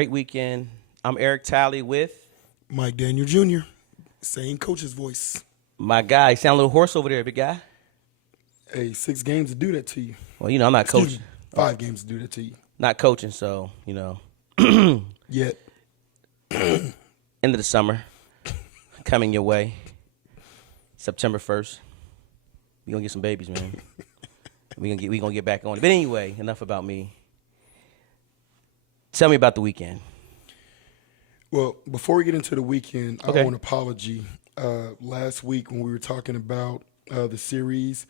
great weekend. I'm Eric Talley with Mike Daniel Jr., same coach's voice. my guy. You sound a little hoarse over there, big guy. Hey, 6 games to do that to you. Well, I'm not Excuse coaching. me, 5 games to do that to you. Not coaching, so, Yet. end of the summer coming your way. September 1st. We're going to get some babies, man. We're gonna get back on it. But anyway, enough about me. Tell me about the weekend. Well, before we get into the weekend, Okay. I want an apology. Last week when we were talking about the series,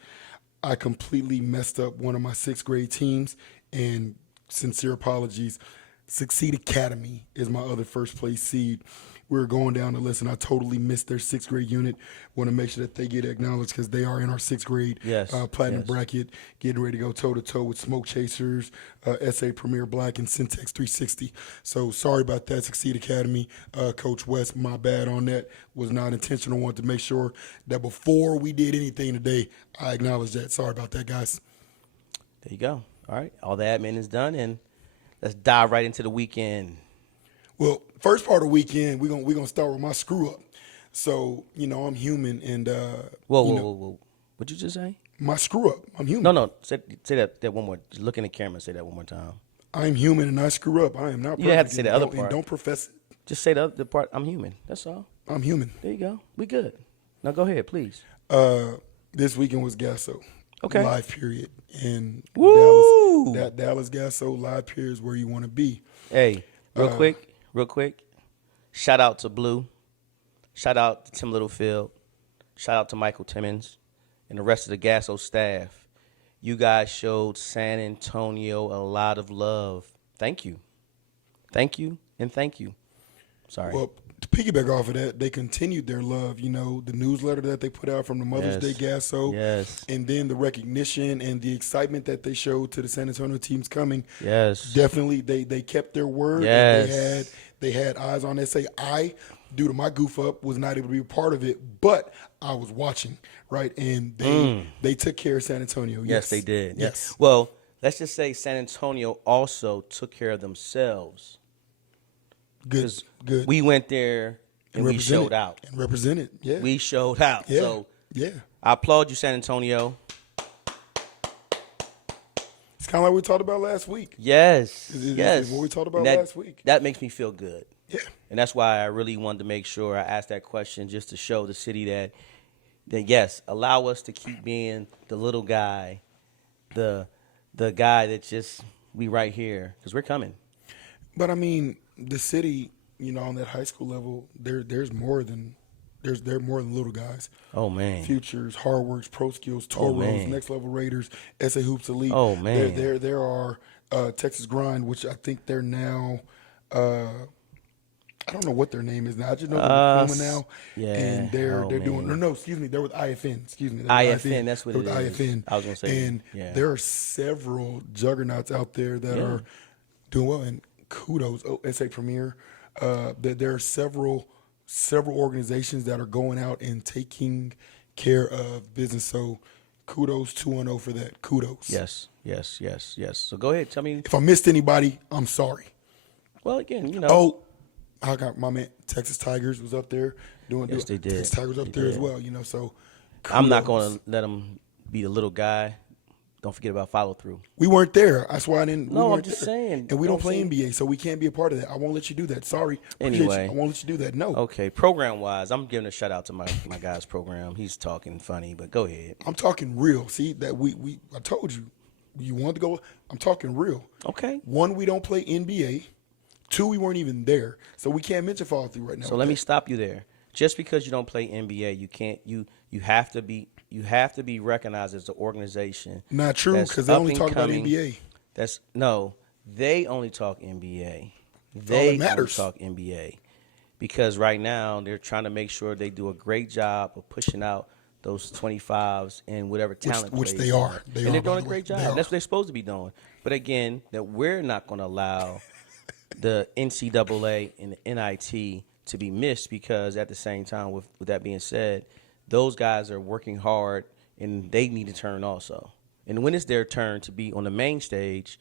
I completely messed up one of my 6th grade teams, and sincere apologies. Succeed Academy is my other first place seed. We were going down the list, and I totally missed their 6th grade unit. Want to make sure that they get acknowledged because they are in our 6th grade platinum bracket, getting ready to go toe-to-toe with Smoke Chasers, SA Premier Black, and Syntex 360. So sorry about that, Succeed Academy. Coach West, my bad on that. Was not intentional. Wanted to make sure that before we did anything today, I acknowledge that. Sorry about that, guys. There you go. All right. All the admin is done, and let's dive right into the weekend. Well, first part of the weekend, we're gonna start with my screw up. So, I'm human, and Whoa. What'd you just say? my screw up. I'm human. No. Say that one more. Just look in the camera and say that one more time. I'm human, and I screw up. I am not perfect. You didn't have to say the other and part. don't profess it. Just say the other part. I'm human. That's all. I'm human. There you go. We good. Now go ahead, please. This weekend was Gasso. Okay. Live period. And Woo! Dallas Gasso live period is where you want to be. Hey, real quick. Shout out to Blue. Shout out to Tim Littlefield. Shout out to Michael Timmons and the rest of the Gasso staff. You guys showed San Antonio a lot of love. Thank you. Thank you and thank you. Sorry. Well, to piggyback off of that, they continued their love. The newsletter that they put out from the Mother's Day Gasso. Yes. And then the recognition and the excitement that they showed to the San Antonio teams coming. Yes. Definitely, they kept their word. Yes. And they had eyes on SA. I, due to my goof up, was not able to be a part of it, but I was watching, right? And they took care of San Antonio. Yes, they did. Yes. Well, let's just say San Antonio also took care of themselves. Good. We went there and we showed out. And represented, yeah. We showed out. Yeah. So yeah. I applaud you, San Antonio. It's kind of like we talked about last week. Yes. It's what we talked about last week. That makes me feel good. Yeah. And that's why I really wanted to make sure I asked that question, just to show the city that yes, allow us to keep being the little guy, the guy that just, we right here, because we're coming. But I mean, the city, on that high school level, there's more than little guys. Oh man. Futures, Hardworks, Pro Skills, Toros, Next Level Raiders, SA Hoops Elite. Oh man. There are Texas Grind, which I think they're now. I don't know what their name is now. I just know they're Puma now. Yeah. And they're doing excuse me, they're with IFN. Excuse me. IFN, that's what it is. IFN. I was gonna say. And there are several juggernauts out there that are doing well, and kudos, SA Premier. There are several organizations that are going out and taking care of business. So kudos 2-0 for that. Kudos. Yes. So go ahead, tell me. If I missed anybody, I'm sorry. Well, again, Oh, I got my man Texas Tigers was up there doing. Yes, they did. Texas Tigers up there as well. So I'm not kudos. going to let them be the little guy. Don't forget about follow through. We weren't there. That's why I didn't. No, we I'm weren't just there. saying. And we don't play NBA, so we can't be a part of that. I won't let you do that. Sorry. Appreciate Anyway. you. I won't let you do that. No. Okay, program wise, I'm giving a shout out to my guy's program. He's talking funny, but go ahead. I'm talking real. See that I told you. You wanted to go. I'm talking real. Okay. 1, we don't play NBA. 2, we weren't even there, so we can't mention follow through right now. So let me stop you there. Just because you don't play NBA, you can't. You have to be recognized as an organization. Not true, because they only talk about NBA. They only talk NBA. They all that matters. Only talk NBA because right now they're trying to make sure they do a great job of pushing out those 25s and whatever talent which plays they are. They're doing a great job. That's what they're supposed to be doing. But again, that we're not going to allow the NCAA and the NIT to be missed, because at the same time, with that being said, those guys are working hard and they need to turn also. And when it's their turn to be on the main stage,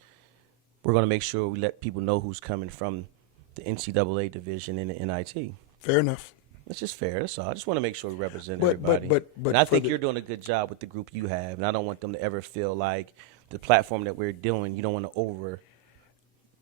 we're going to make sure we let people know who's coming from the NCAA division and the NIT. Fair enough. It's just fair. That's all. I just want to make sure we represent But everybody. but and I for think the, you're doing a good job with the group you have, and I don't want them to ever feel like the platform that we're doing, you don't want to over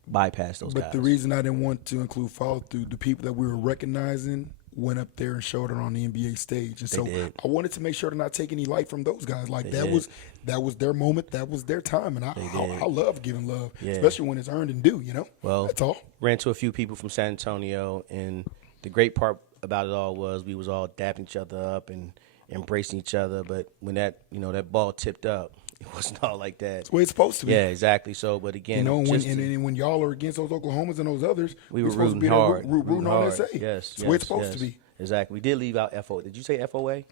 bypass those guys. But the reason I didn't want to include follow through, the people that we were recognizing went up there and showed it on the NBA stage, and so did. I wanted to make sure to not take any light from those guys. Like They that was their moment, that was their time, and I love giving love, especially when it's earned and due. Well, that's all. Ran to a few people from San Antonio, and the great part about it all was we was all dapping each other up and embracing each other. But when that ball tipped up, it wasn't all like that. That's the way it's supposed to be. Yeah, exactly. So, but again, when y'all are against those Oklahomas and those others, we were supposed rooting to be hard. rooting on SA. Yes, that's the way it's supposed to be. Exactly. We did leave out FOA. Did you say FOA?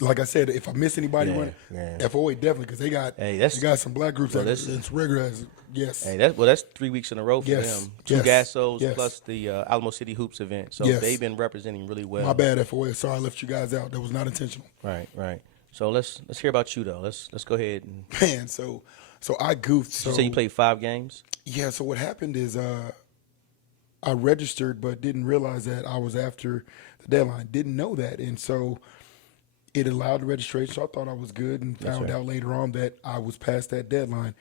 Like I said, if I miss anybody running, FOA definitely, because they got some black groups that's regular. Yes. Hey, that's 3 weeks in a row for them. Two Gassos plus the Alamo City Hoops event. So they've been representing really well. My bad, FOA. Sorry I left you guys out. That was not intentional. Right. So let's hear about you though. Let's go ahead and man. So I goofed. So you say you played 5 games? Yeah. So what happened is I registered, but didn't realize that I was after the deadline. Didn't know that, and so it allowed the registration. So I thought I was good, and found out later on that I was past that deadline.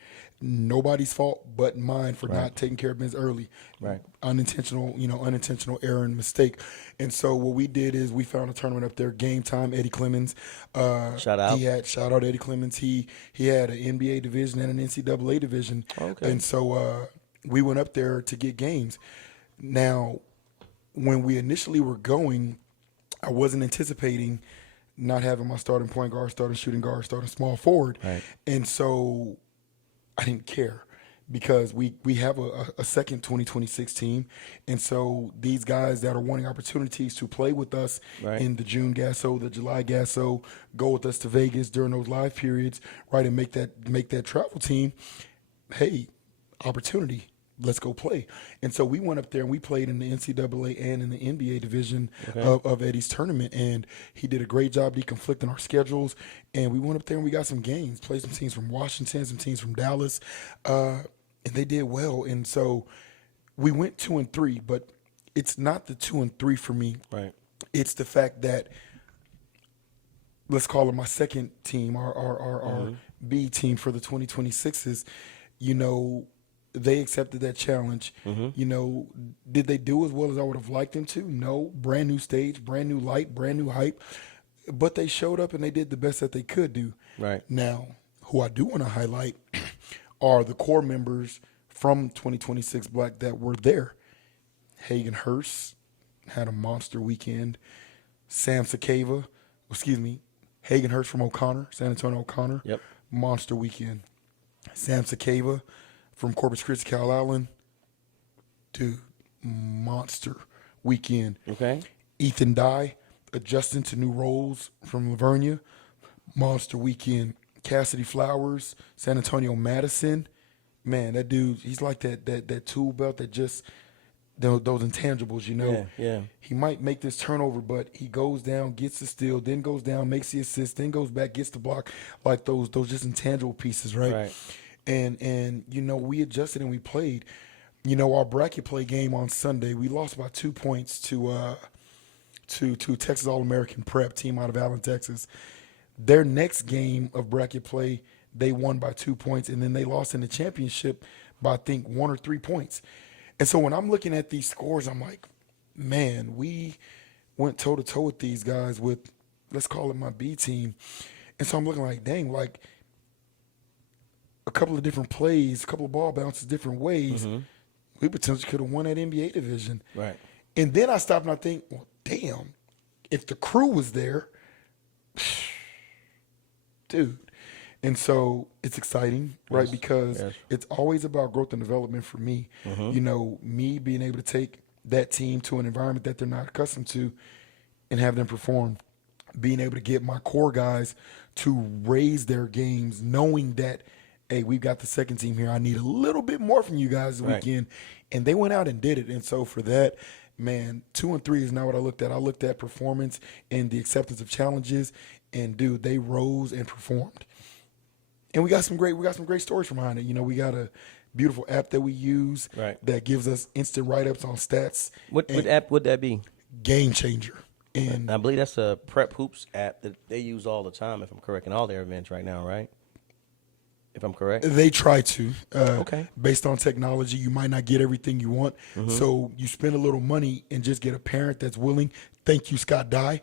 Nobody's fault but mine for not taking care of business early. Right. Unintentional error and mistake. And so what we did is we found a tournament up there, Game Time, Eddie Clemens. Shout out Eddie Clemens. He had an NBA division and an NCAA division. Okay. And so we went up there to get games. Now, when we initially were going, I wasn't anticipating not having my starting point guard, starting shooting guard, starting small forward. Right. And so I didn't care because we have a second 2026 team. And so these guys that are wanting opportunities to play with us in the June Gasso, the July Gasso, go with us to Vegas during those live periods, right, and make that travel team, hey, opportunity. Let's go play. And so we went up there and we played in the NCAA and in the NBA division of Eddie's tournament. And he did a great job deconflicting our schedules. And we went up there and we got some games, played some teams from Washington, some teams from Dallas, and they did well. And so we went 2-3, but it's not the 2-3 for me. Right. It's the fact that, let's call it my second team, our B team for the 2026s, they accepted that challenge. Did they do as well as I would have liked them to? No. Brand new stage, brand new light, brand new hype. But they showed up and they did the best that they could do. Right. Now, who I do want to highlight are the core members from 2026 Black that were there. Hagen Hurst had a monster weekend. Hagen Hurst from O'Connor, San Antonio O'Connor. Yep. Monster weekend. Sam Sakeva from Corpus Christi, Cal Island, dude, monster weekend. Okay. Ethan Dye, adjusting to new roles from Lavernia, monster weekend. Cassidy Flowers, San Antonio Madison, man, that dude, he's like that tool belt that just those intangibles, Yeah. He might make this turnover, but he goes down, gets the steal, then goes down, makes the assist, then goes back, gets the block, like those just intangible pieces, right? Right. And we adjusted and we played. Our bracket play game on Sunday, we lost by 2 points to Texas All-American Prep team out of Allen, Texas. Their next game of bracket play, they won by 2 points, and then they lost in the championship by, I think, 1 or 3 points. And so when I'm looking at these scores, I'm like, man, we went toe-to-toe with these guys with, let's call it my B team. And so I'm looking like, dang, like, a couple of different plays, a couple of ball bounces different ways, we potentially could have won that NBA division. Right. And then I stop and I think, well, damn, if the crew was there, dude. And so it's exciting, right? Because it's always about growth and development for me. Me being able to take that team to an environment that they're not accustomed to and have them perform, being able to get my core guys to raise their games, knowing that, hey, we've got the second team here. I need a little bit more from you guys this weekend. And they went out and did it. And so for that, man, 2-3 is not what I looked at. I looked at performance and the acceptance of challenges. And dude, they rose and performed. And we got some great stories from behind it. We got a beautiful app that we use Right. that gives us instant write-ups on stats. What app would that be? Game changer. And I believe that's a Prep Hoops app that they use all the time, if I'm correct, in all their events right now, right? If I'm correct. they try to. Okay. Based on technology, you might not get everything you want. So you spend a little money and just get a parent that's willing. Thank you, Scott Dye.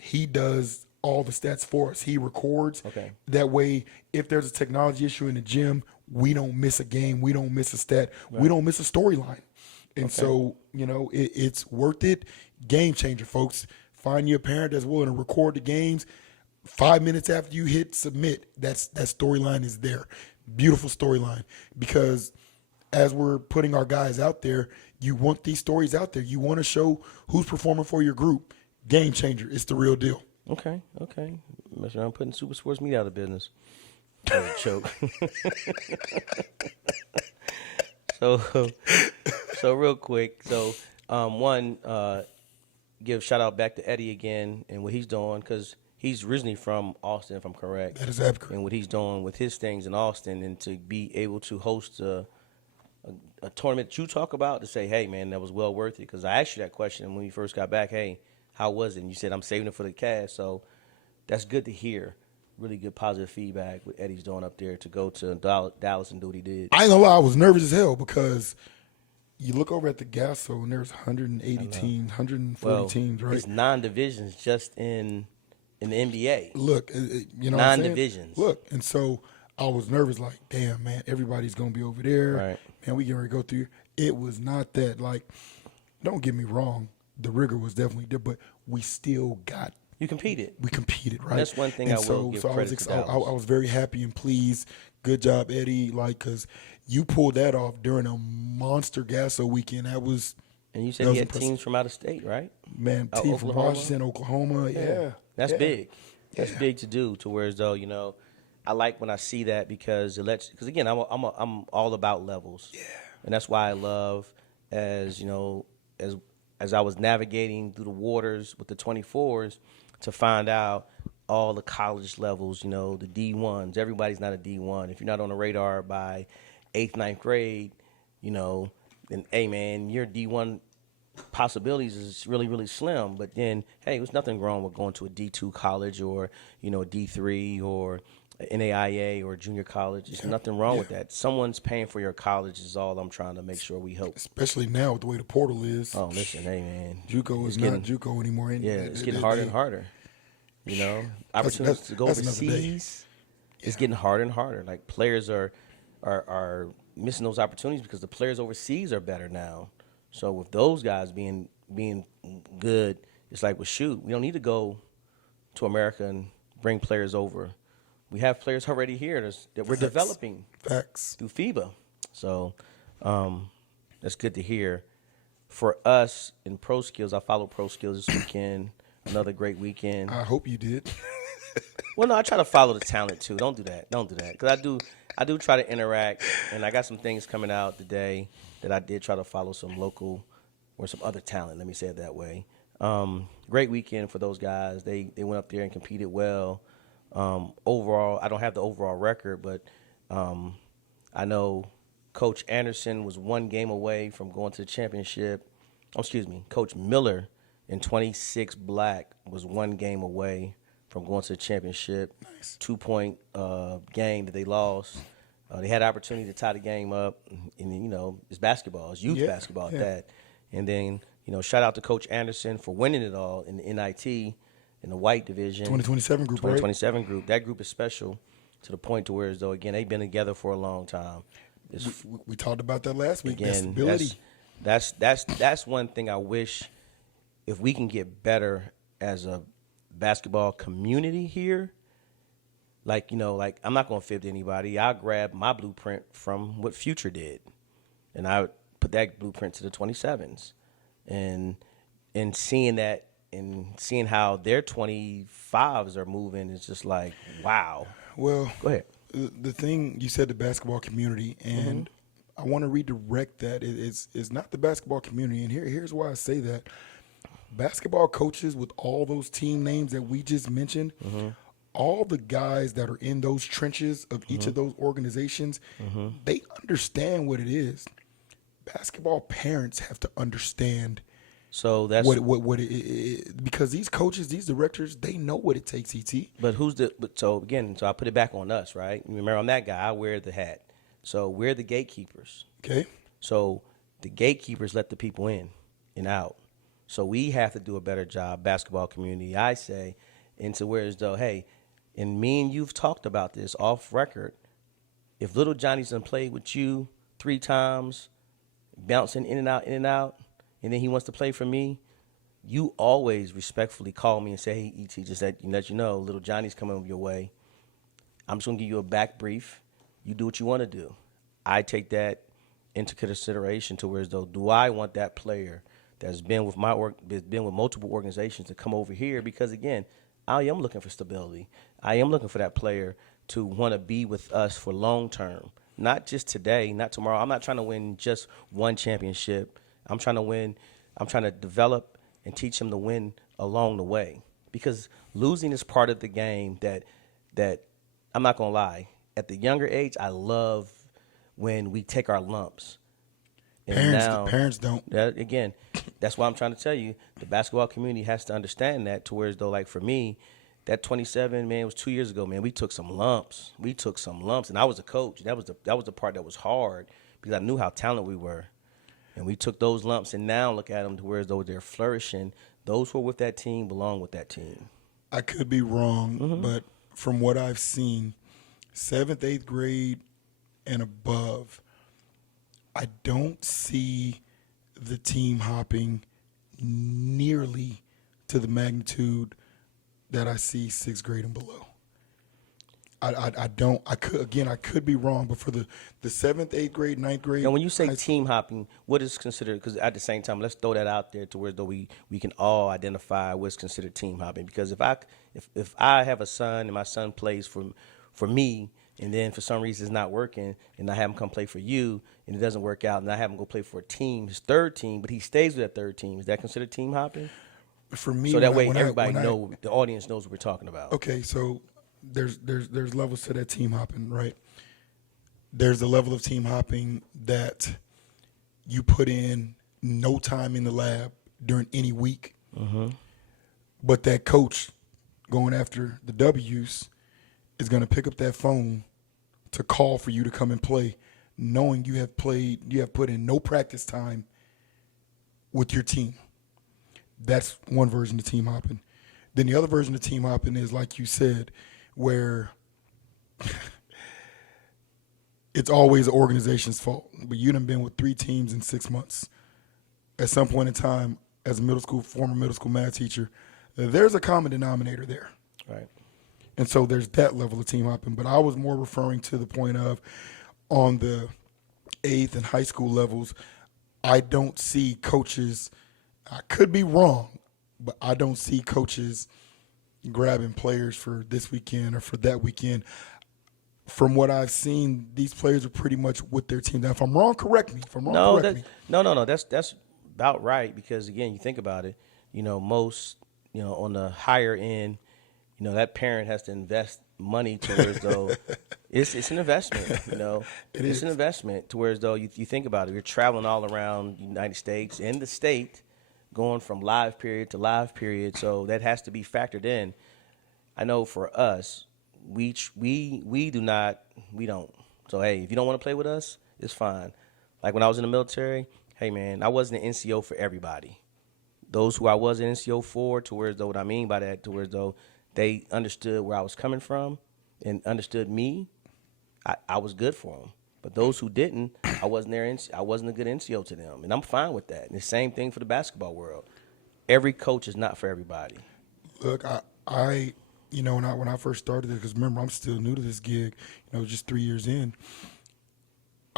He does all the stats for us. He records. Okay. That way, if there's a technology issue in the gym, we don't miss a game. We don't miss a stat. We don't miss a storyline. And so, it's worth it. Game changer, folks. Find you a parent that's willing to record the games. 5 minutes after you hit submit, that storyline is there. Beautiful storyline. Because as we're putting our guys out there, you want these stories out there. You want to show who's performing for your group. Game changer. It's the real deal. Okay. Messing around putting Super Sports Media out of business. That was a choke. So real quick. So, give shout out back to Eddie again and what he's doing, because he's originally from Austin, if I'm correct. That is accurate. And what he's doing with his things in Austin, and to be able to host a tournament you talk about, to say, hey, man, that was well worth it. Because I asked you that question when you first got back, hey, how was it? And you said, I'm saving it for the cast. So that's good to hear. Really good positive feedback what Eddie's doing up there to go to Dallas and do what he did. I ain't gonna lie, I was nervous as hell because you look over at the Gasso and there's 180 teams, 140 teams, right? It's 9 divisions just in the NBA. Look, you know, 9 divisions. Look, and so I was nervous, like, damn, man, everybody's gonna be over there. Right. Man, we getting ready to go through. It was not that. Like, don't get me wrong, the rigor was definitely there, but we still got. You competed. We competed, right? That's one thing and I will give credit to Dallas. I was very happy and pleased. Good job, Eddie. Like, because you pulled that off during a monster Gasso weekend. That was. And you said he had teams from out of state, right? Man, team from Washington, Oklahoma. Yeah. That's big. That's big to do. To where as though, I like when I see that, because it lets. Because again, I'm all about levels. Yeah. And that's why I love, as I was navigating through the waters with the 24s, to find out all the college levels, the D1s. Everybody's not a D1. If you're not on the radar by 8th, 9th grade, then, hey, man, your D1 possibilities is really, really slim. But then, hey, there's nothing wrong with going to a D2 college or, a D3 or NAIA or junior college. There's nothing wrong with that. Someone's paying for your college is all I'm trying to make sure we help. Especially now with the way the portal is. Oh, listen, hey, man. JUCO is not JUCO anymore. It's getting harder and harder. Opportunities to go overseas. It's getting harder and harder. Like, players are missing those opportunities because the players overseas are better now. So with those guys being good, it's like, well, shoot, we don't need to go to America and bring players over. We have players already here that we're developing through FIBA. So that's good to hear. For us in Pro Skills, I followed Pro Skills this weekend. Another great weekend. I hope you did. Well, no, I try to follow the talent too. Don't do that. Because I do try to interact, and I got some things coming out today that I did try to follow some local or some other talent. Let me say it that way. Great weekend for those guys. They went up there and competed well. Overall, I don't have the overall record, but I know Coach Anderson was 1 game away from going to the championship. Coach Miller in 26 Black was 1 game away from going to the championship. Nice. 2-point game that they lost. They had an opportunity to tie the game up, and it's basketball. It's youth basketball at that. And then, shout out to Coach Anderson for winning it all in the NIT in the white division. 2027 group, 2027 group. That group is special to the point to where, as though, again, they've been together for a long time. We talked about that last week. Again, stability. That's one thing I wish, if we can get better as a basketball community here. Like, I'm not going to fib to anybody. I grabbed my blueprint from what Future did, and I put that blueprint to the 27s. And seeing that and seeing how their 25s are moving is just like, wow. Well, go ahead. The thing you said, the basketball community, and I want to redirect that. It's not the basketball community, and here's why I say that. Basketball coaches with all those team names that we just mentioned all the guys that are in those trenches of each of those organizations, they understand what it is. Basketball parents have to understand So that's what it because these coaches, these directors, they know what it takes. Et. But so again, so I put it back on us, right? Remember, I'm that guy. I wear the hat. So we're the gatekeepers. Okay. So the gatekeepers let the people in and out. So we have to do a better job, basketball community, I say, into where as though, hey, and me and you've talked about this off record. If little Johnny's done played with you 3 times, bouncing in and out, and then he wants to play for me, you always respectfully call me and say, hey, E.T., just let you know, little Johnny's coming your way. I'm just going to give you a back brief. You do what you want to do. I take that into consideration to where as though, do I want that player that's been with been with multiple organizations to come over here? Because, again, I am looking for stability. I am looking for that player to want to be with us for long term, not just today, not tomorrow. I'm not trying to win just one championship. I'm trying to develop and teach him to win along the way. Because losing is part of the game that I'm not going to lie. At the younger age, I love when we take our lumps. And Parents don't. Again, that's why I'm trying to tell you, the basketball community has to understand that, to where as though, like for me, that 27, man, was 2 years ago, man. We took some lumps. And I was a coach. That was the part that was hard, because I knew how talented we were. And we took those lumps, and now look at them to where as though they're flourishing. Those who are with that team belong with that team. I could be wrong, but from what I've seen, 7th, 8th grade and above, I don't see the team hopping nearly to the magnitude that I see 6th grade and below. I don't. I could be wrong, but for the 7th, 8th grade, 9th grade. Now, when you say team hopping, what is considered? Because at the same time, let's throw that out there to where though we can all identify what's considered team hopping. Because if I have a son and my son plays for me, and then for some reason it's not working, and I have him come play for you, and it doesn't work out, and I have him go play for a team, his 3rd team, but he stays with that 3rd team, is that considered team hopping? For me, so that way everybody know, the audience knows what we're talking about. Okay, so there's levels to that team hopping, right? There's a level of team hopping that you put in no time in the lab during any week, but that coach going after the W's is going to pick up that phone to call for you to come and play, knowing you have put in no practice time with your team. That's one version of team hopping. Then the other version of team hopping is, like you said, where it's always the organization's fault. But you done been with 3 teams in 6 months. At some point in time, as a former middle school math teacher, there's a common denominator there. Right. And so there's that level of team hopping. But I was more referring to the point of, on the 8th and high school levels, I don't see coaches, I could be wrong, but I don't see coaches grabbing players for this weekend or for that weekend. From what I've seen, these players are pretty much with their team. Now, if I'm wrong, correct me. If I'm wrong, correct me. No. That's about right, because, again, you think about it, most, on the higher end, that parent has to invest money towards though it's an investment, it's an investment to where as though you think about it, you're traveling all around the United States and the state, going from live period to live period, so that has to be factored in. I know for us, we don't. So hey, if you don't want to play with us, it's fine. Like when I was in the military, hey man, I wasn't an NCO for everybody. Those who I was an NCO for, to where as though, what I mean by that, to where as though they understood where I was coming from and understood me, I was good for them. But those who didn't, I wasn't a good NCO to them, and I'm fine with that. And the same thing for the basketball world. Every coach is not for everybody. Look, I when I first started it, because remember, I'm still new to this gig, just 3 years in,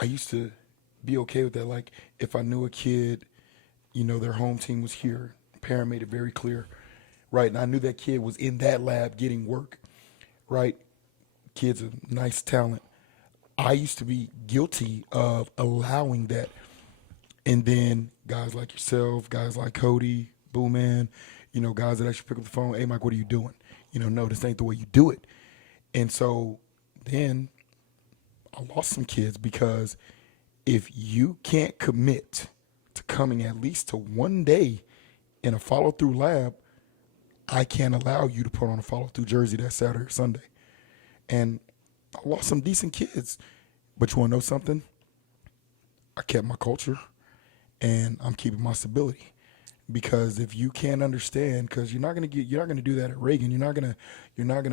I used to be okay with that. Like, if I knew a kid, their home team was here, parent made it very clear, right? And I knew that kid was in that lab getting work, right? Kid's a nice talent. I used to be guilty of allowing that. And then guys like yourself, guys like Cody, Boo Man, guys that actually pick up the phone, hey, Mike, what are you doing? no, this ain't the way you do it. And so then I lost some kids because if you can't commit to coming at least to one day in a follow-through lab, I can't allow you to put on a follow-through jersey that Saturday or Sunday. And I lost some decent kids. But you want to know something? I kept my culture, and I'm keeping my stability. Because if you can't understand, because you're not gonna do that at Reagan. You're not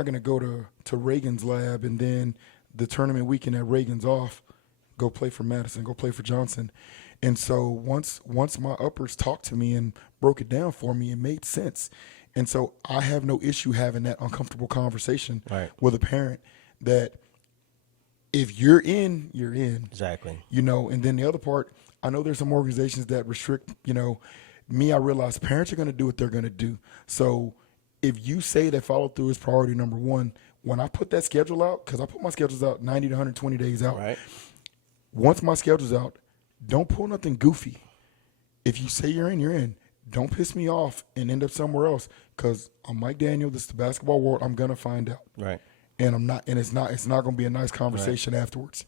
gonna go to Reagan's lab and then the tournament weekend at Reagan's off, go play for Madison, go play for Johnson. And so once my uppers talked to me and broke it down for me, it made sense. And so I have no issue having that uncomfortable conversation with a parent that if you're in, you're in. Exactly. And then the other part, I know there's some organizations that restrict, me, I realize parents are going to do what they're going to do. So if you say that follow through is priority number one, when I put that schedule out, because I put my schedules out 90 to 120 days out. Right. Once my schedule's out, don't pull nothing goofy. If you say you're in, you're in. Don't piss me off and end up somewhere else, because I'm Mike Daniel. This is the basketball world. I'm going to find out. Right. And I'm not, and it's not going to be a nice conversation afterwards.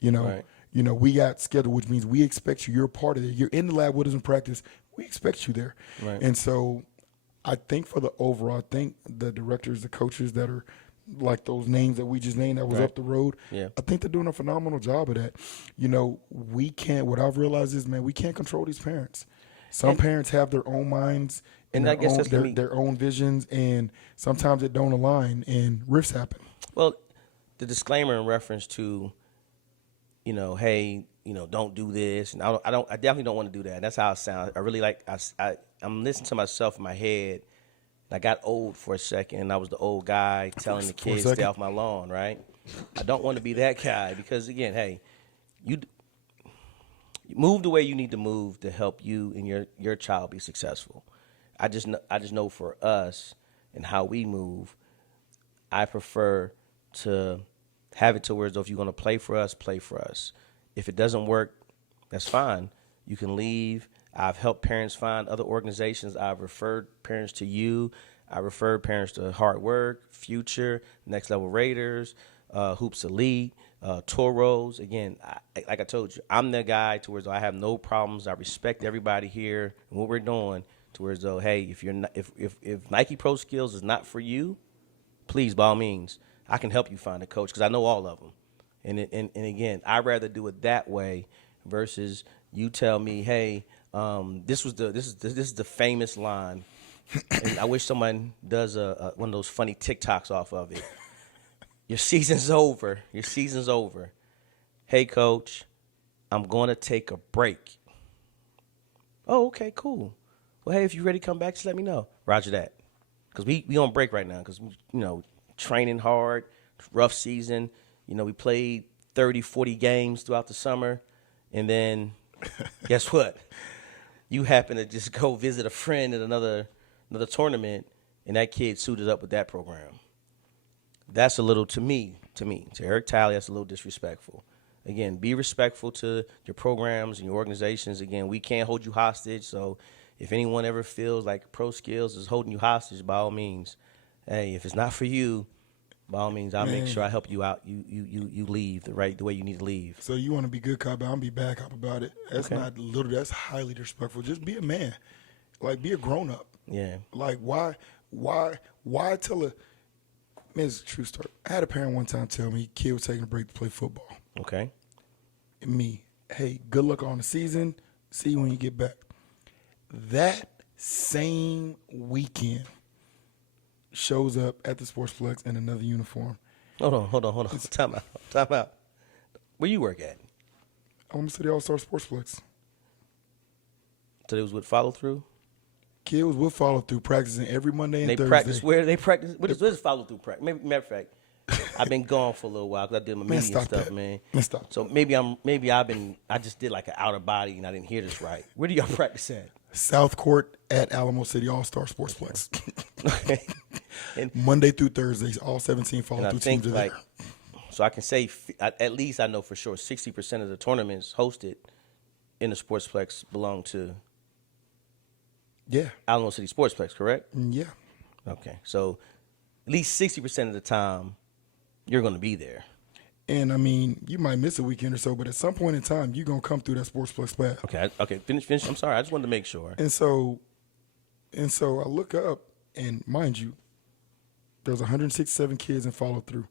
Right. We got scheduled, which means we expect you. You're a part of it. You're in the lab with us in practice. We expect you there. Right. And so I think for the overall, I think the directors, the coaches that are like those names that we just named that was up the road, I think they're doing a phenomenal job of that. We can't, what I've realized is, man, we can't control these parents. Some parents have their own minds and I guess that's their own visions, and sometimes it don't align and rifts happen. Well, the disclaimer in reference to, hey, don't do this, and I definitely don't want to do that. And that's how it sounds. I really I'm listening to myself in my head. I got old for a second, and I was the old guy telling the kids stay off my lawn, right? I don't want to be that guy because, again, hey, you move the way you need to move to help you and your child be successful. I just know for us and how we move, I prefer to have it to where if you're going to play for us, play for us. If it doesn't work, that's fine. You can leave. I've helped parents find other organizations. I've referred parents to you. I referred parents to Hard Work, Future, Next Level Raiders, Hoops Elite, Toros. Again, like I told you, I'm the guy to where I have no problems. I respect everybody here and what we're doing. To where though, hey, if you're not, if Nike Pro Skills is not for you, please, by all means, I can help you find a coach because I know all of them. And again, I'd rather do it that way versus you tell me, hey, this is the famous line, and I wish someone does one of those funny TikToks off of it. Your season's over. Your season's over. Hey, coach, I'm going to take a break. Oh, okay, cool. Well, hey, if you're ready to come back, just let me know. Roger that. Because we on break right now because, training hard, rough season. We played 30, 40 games throughout the summer. And then guess what? You happen to just go visit a friend at another tournament, and that kid suited up with that program. That's a little, to Eric Talley, that's a little disrespectful. Again, be respectful to your programs and your organizations. Again, we can't hold you hostage, so if anyone ever feels like Pro Skills is holding you hostage, by all means, hey, if it's not for you, by all means, I'll make sure I help you out. You leave the way you need to leave. So you want to be good cop, but I'll be bad cop about it. That's not little. That's highly disrespectful. Just be a man, like be a grown up. Yeah. Like why tell a man? It's a true story. I had a parent one time tell me kid was taking a break to play football. Okay. And me, hey, good luck on the season. See you when you get back. That same weekend, shows up at the Sportsplex in another uniform. Hold on. Time out. Where you work at? I'm to the All-Star Sportsplex. So it was with follow through? Kid was with follow through, practicing every Monday and they Thursday. Practice where they practice? What is follow through practice? Matter of fact, I've been gone for a little while because I did my media stuff, that. man. Stop. So I just did like an outer body and I didn't hear this right. Where do y'all practice at? South Court at Alamo City All-Star Sportsplex. Okay. And Monday through Thursdays, all 17 follow-through teams are there. So I can say at least I know for sure 60% of the tournaments hosted in the Sportsplex belong to Yeah. Alamo City Sportsplex, correct? Yeah. Okay. So at least 60% of the time, you're going to be there. And I mean, you might miss a weekend or so, but at some point in time, you're gonna come through that Sportsplex Lab. Okay. Okay. Finish. I'm sorry. I just wanted to make sure. And so I look up, and mind you, there's 167 kids in follow through.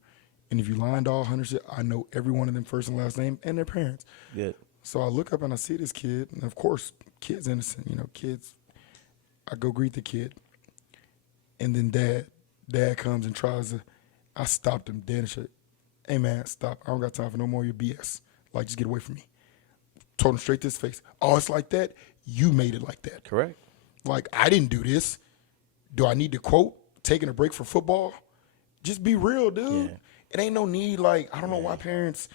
And if you lined all 100, I know every one of them first and last name and their parents. Good. So I look up and I see this kid, and of course, kid's innocent, kids. I go greet the kid, and then dad comes and tries to. I stopped him dead and shit. Hey man, stop! I don't got time for no more of your BS. Like, just get away from me. Told him straight to his face. Oh, it's like that. You made it like that. Correct. Like, I didn't do this. Do I need to quote taking a break for football? Just be real, dude. Yeah. It ain't no need. Like, I don't know why parents.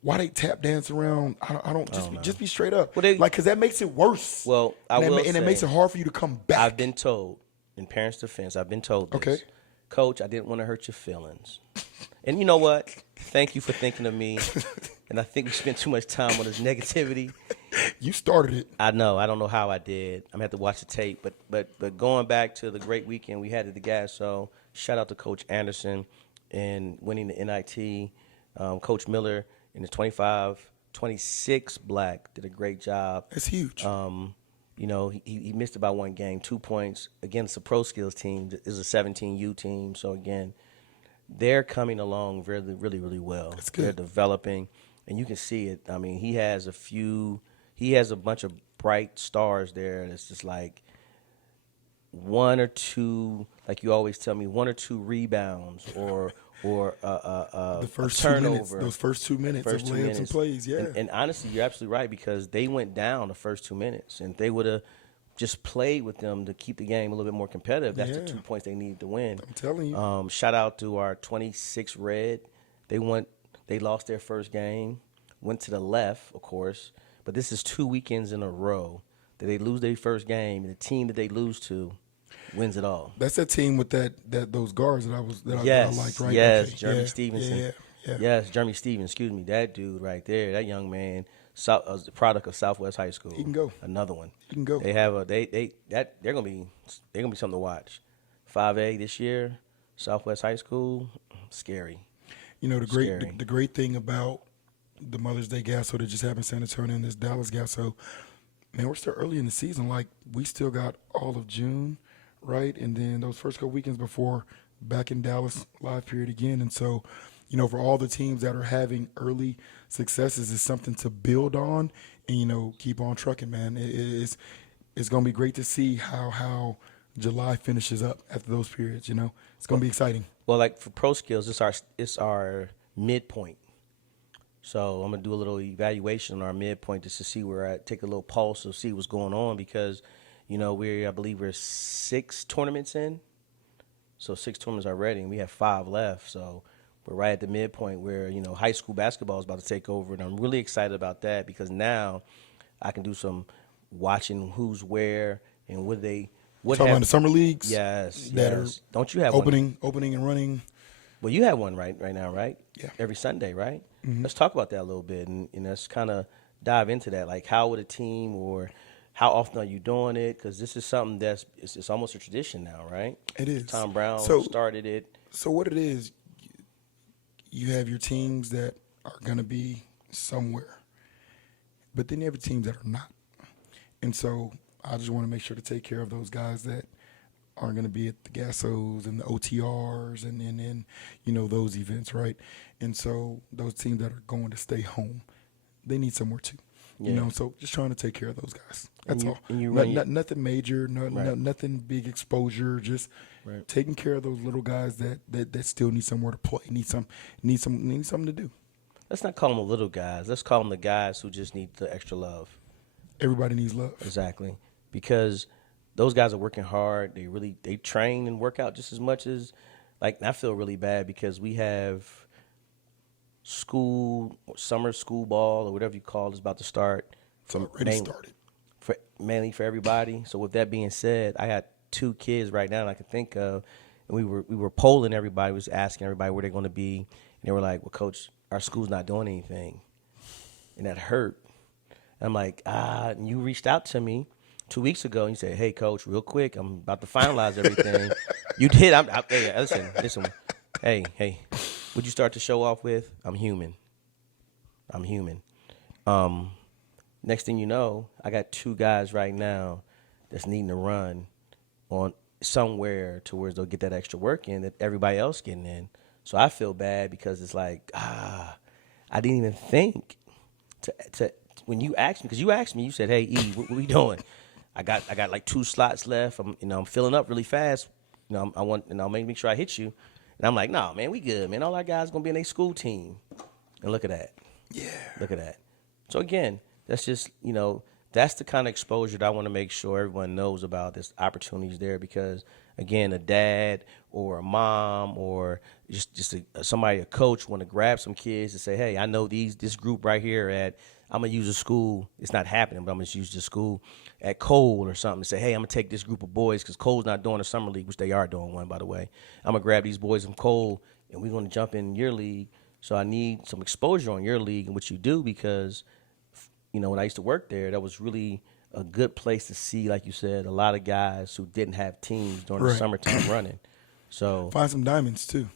Why they tap dance around? I don't just be straight up. Well, because that makes it worse. Well, and it makes it hard for you to come back. I've been told, in parents' defense, I've been told this. Okay. Coach, I didn't want to hurt your feelings. And you know what? Thank you for thinking of me. And I think we spent too much time on this negativity. You started it. I know. I don't know how I did. I'm going to have to watch the tape. But going back to the great weekend we had at the Gasso, shout out to Coach Anderson in winning the NIT. Coach Miller in the 25-26 black did a great job. That's huge. He missed about one game, 2 points against a pro skills team. Is a 17U team. So, again, they're coming along really, really, really well. That's good. They're developing, and you can see it. I mean, he has a bunch of bright stars there, and it's just like one or two, like you always tell me, one or two rebounds or the first turnover. 2 minutes, those first 2 minutes First of 2 layups minutes. and plays, yeah. And honestly, you're absolutely right, because they went down the first 2 minutes, and if they would have just played with them to keep the game a little bit more competitive, that's the Yeah. 2 points they needed to win. I'm telling you. Shout out to our 26 Red. They lost their first game, went to the left, of course, but this is 2 weekends in a row that they lose their first game, and the team that they lose to wins it all. That's that team with those guards that I liked, right? Yes, Okay. Jeremy Yeah, Stevenson. Yeah. Yes, Jeremy Stevens, excuse me. That dude right there, that young man, the product of Southwest High School. He can go. Another one. He can go. They have they're gonna be something to watch. 5A this year, Southwest High School, scary. The great thing about the Mother's Day Gasso that just happened in San Antonio and this Dallas Gasso, man, we're still early in the season. Like, we still got all of June, right? And then those first couple weekends before, back in Dallas, live period again. And so, for all the teams that are having early successes, it's something to build on and, keep on trucking, man. It's going to be great to see how July finishes up after those periods, It's going to be exciting. Well, like for pro skills, it's our midpoint. So I'm gonna do a little evaluation on our midpoint just to see where I take a little pulse to see what's going on, because I believe we're 6 tournaments in, so 6 tournaments already, and we have 5 left. So we're right at the midpoint where high school basketball is about to take over, and I'm really excited about that, because now I can do some watching who's where and what Talking about the summer leagues. Yes, that yes. Don't you have opening one? and running. Well, you have one right now, right? Yeah. Every Sunday, right? Mm-hmm. Let's talk about that a little bit, and let's kind of dive into that. Like, how would a team, or how often are you doing it? Because this is something it's almost a tradition now, right? It is. Tom Brown started it. So what it is, you have your teams that are going to be somewhere, but then you have teams that are not. And so I just want to make sure to take care of those guys that are going to be at the Gassos and the OTRs and those events, right? And so those teams that are going to stay home, they need somewhere too. Yeah. So just trying to take care of those guys. That's all. And nothing major, nothing big exposure, just Right. taking care of those little guys that still need somewhere to play, need something to do. Let's not call them the little guys. Let's call them the guys who just need the extra love. Everybody needs love. Exactly. Because those guys are working hard. They train and work out just as much as, like, I feel really bad because we have summer school ball or whatever you call it is about to start. It's already started. Mainly for everybody. So with that being said, I got 2 kids right now that I can think of, and we were polling everybody, was asking everybody where they're going to be, and they were like, "Well, Coach, our school's not doing anything," and that hurt. And I'm like, and you reached out to me, 2 weeks ago, you said, "Hey, coach, real quick, I'm about to finalize everything." You did. Hey, listen. Hey. Would you start to show off with? I'm human. I'm human. Um, Next thing you know, I got 2 guys right now that's needing to run on somewhere to where they'll get that extra work in that everybody else getting in. So I feel bad because it's like, I didn't even think to when you asked me, because you asked me, you said, "Hey, E, what we doing?" I got like 2 slots left. I'm filling up really fast. I want, I'll make sure I hit you. And I'm like, "No, man, we good, man. All our guys gonna be in their school team." And look at that. Yeah. Look at that. So again, that's just, that's the kind of exposure that I want to make sure everyone knows about. This opportunities there because, again, a dad or a mom or just somebody, a coach, want to grab some kids and say, "Hey, I know this group right here at, I'm gonna use a school. It's not happening, but I'm gonna use the school at Cole or something and say, hey, I'm gonna take this group of boys because Cole's not doing a summer league, which they are doing one, by the way. I'm gonna grab these boys from Cole and we're gonna jump in your league. So I need some exposure on your league and what you do because, when I used to work there, that was really a good place to see, like you said, a lot of guys who didn't have teams during the Right. summertime running. So Find some diamonds too.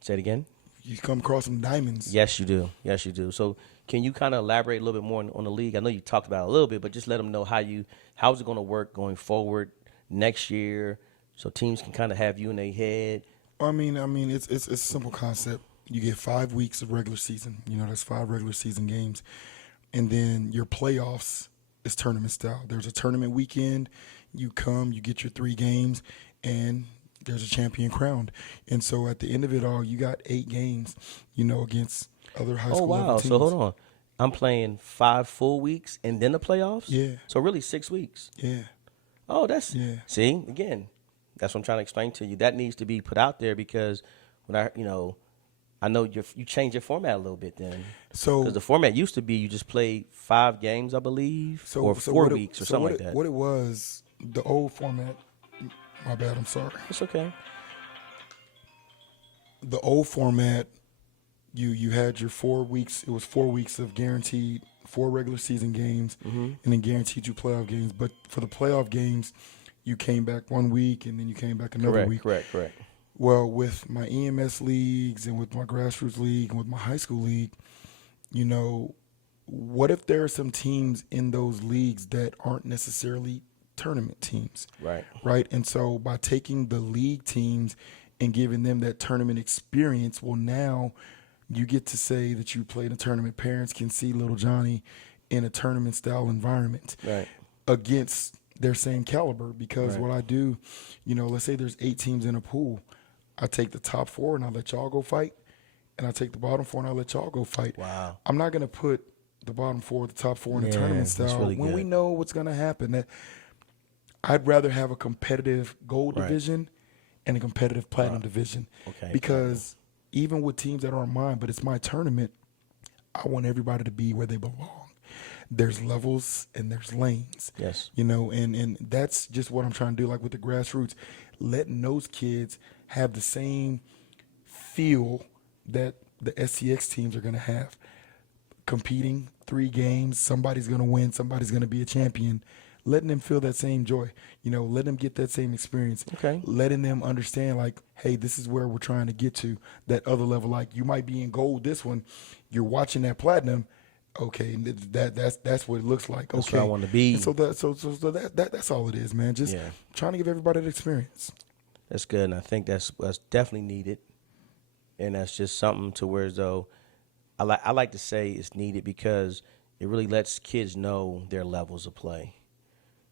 say it again. You come across some diamonds. Yes, you do. Yes, you do. So can you kind of elaborate a little bit more on the league? I know you talked about it a little bit, but just let them know how's it going to work going forward next year, so teams can kind of have you in their head. I mean, it's a simple concept. You get 5 weeks of regular season. That's 5 regular season games, and then your playoffs is tournament style. There's a tournament weekend. You come, you get your 3 games, and there's a champion crowned. And so at the end of it all, you got 8 games, against other high Oh school level wow! teams. So hold on, I'm playing 5 full weeks and then the playoffs. Yeah. So really 6 weeks. Yeah. Oh, that's Yeah. See again. That's what I'm trying to explain to you. That needs to be put out there because when I know you change your format a little bit then. So Because the format used to be you just played 5 games, I believe, or 4 what weeks or something like that. What it was, the old format. My bad. I'm sorry. It's okay. The old format, you had your 4 weeks. It was 4 weeks of guaranteed 4 regular season games, and then guaranteed 2 playoff games. But for the playoff games, you came back 1 week, and then you came back another week. Correct. Well, with my EMS leagues and with my grassroots league and with my high school league, what if there are some teams in those leagues that aren't necessarily tournament teams? Right. Right. And so by taking the league teams and giving them that tournament experience, well, now you get to say that you played a tournament. Parents can see little Johnny in a tournament style environment Right. against their same caliber. Because Right. what I do, let's say there's 8 teams in a pool. I take the top 4 and I let y'all go fight. And I take the bottom 4 and I let y'all go fight. Wow. I'm not going to put the bottom 4, the top 4 in a Yeah, tournament that's style really when we good. know what's going to happen. That I'd rather have a competitive gold Right. division and a competitive platinum division. Okay. Because even with teams that aren't mine, but it's my tournament, I want everybody to be where they belong. There's levels and there's lanes. Yes. And that's just what I'm trying to do, like with the grassroots, letting those kids have the same feel that the SCX teams are going to have. Competing 3 games, somebody's going to win, somebody's going to be a champion. Letting them feel that same joy, letting them get that same experience. Okay. Letting them understand, like, hey, this is where we're trying to get to, that other level. Like, you might be in gold this one, you're watching that platinum. Okay, that's what it looks like. That's Okay, where I want to be. And so that's all it is, man. Just trying to give everybody that experience. That's good, and I think that's definitely needed, and that's just something to where as though I like to say it's needed because it really lets kids know their levels of play.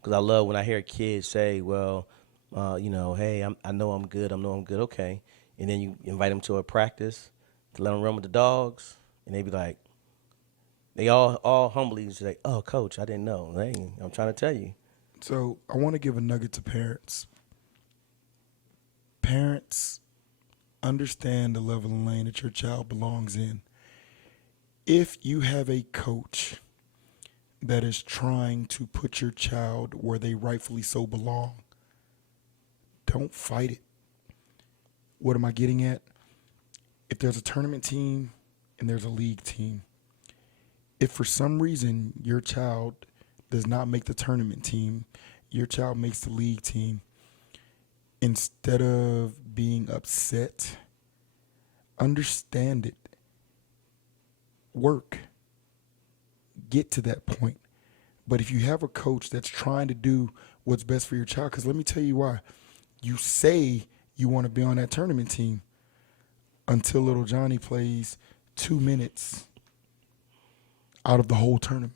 Because I love when I hear kids say, "Well, hey, I know I'm good. Okay," and then you invite them to a practice to let them run with the dogs, and they be like, they all humbly say, "Oh, coach, I didn't know. Hey, I'm trying to tell you." So I want to give a nugget to parents. Parents, understand the level and lane that your child belongs in. If you have a coach that is trying to put your child where they rightfully so belong, don't fight it. What am I getting at? If there's a tournament team and there's a league team, if for some reason your child does not make the tournament team. Your child makes the league team. Instead of being upset, understand it. Work. Get to that point. But if you have a coach that's trying to do what's best for your child, because let me tell you why. You say you want to be on that tournament team until little Johnny plays 2 minutes out of the whole tournament.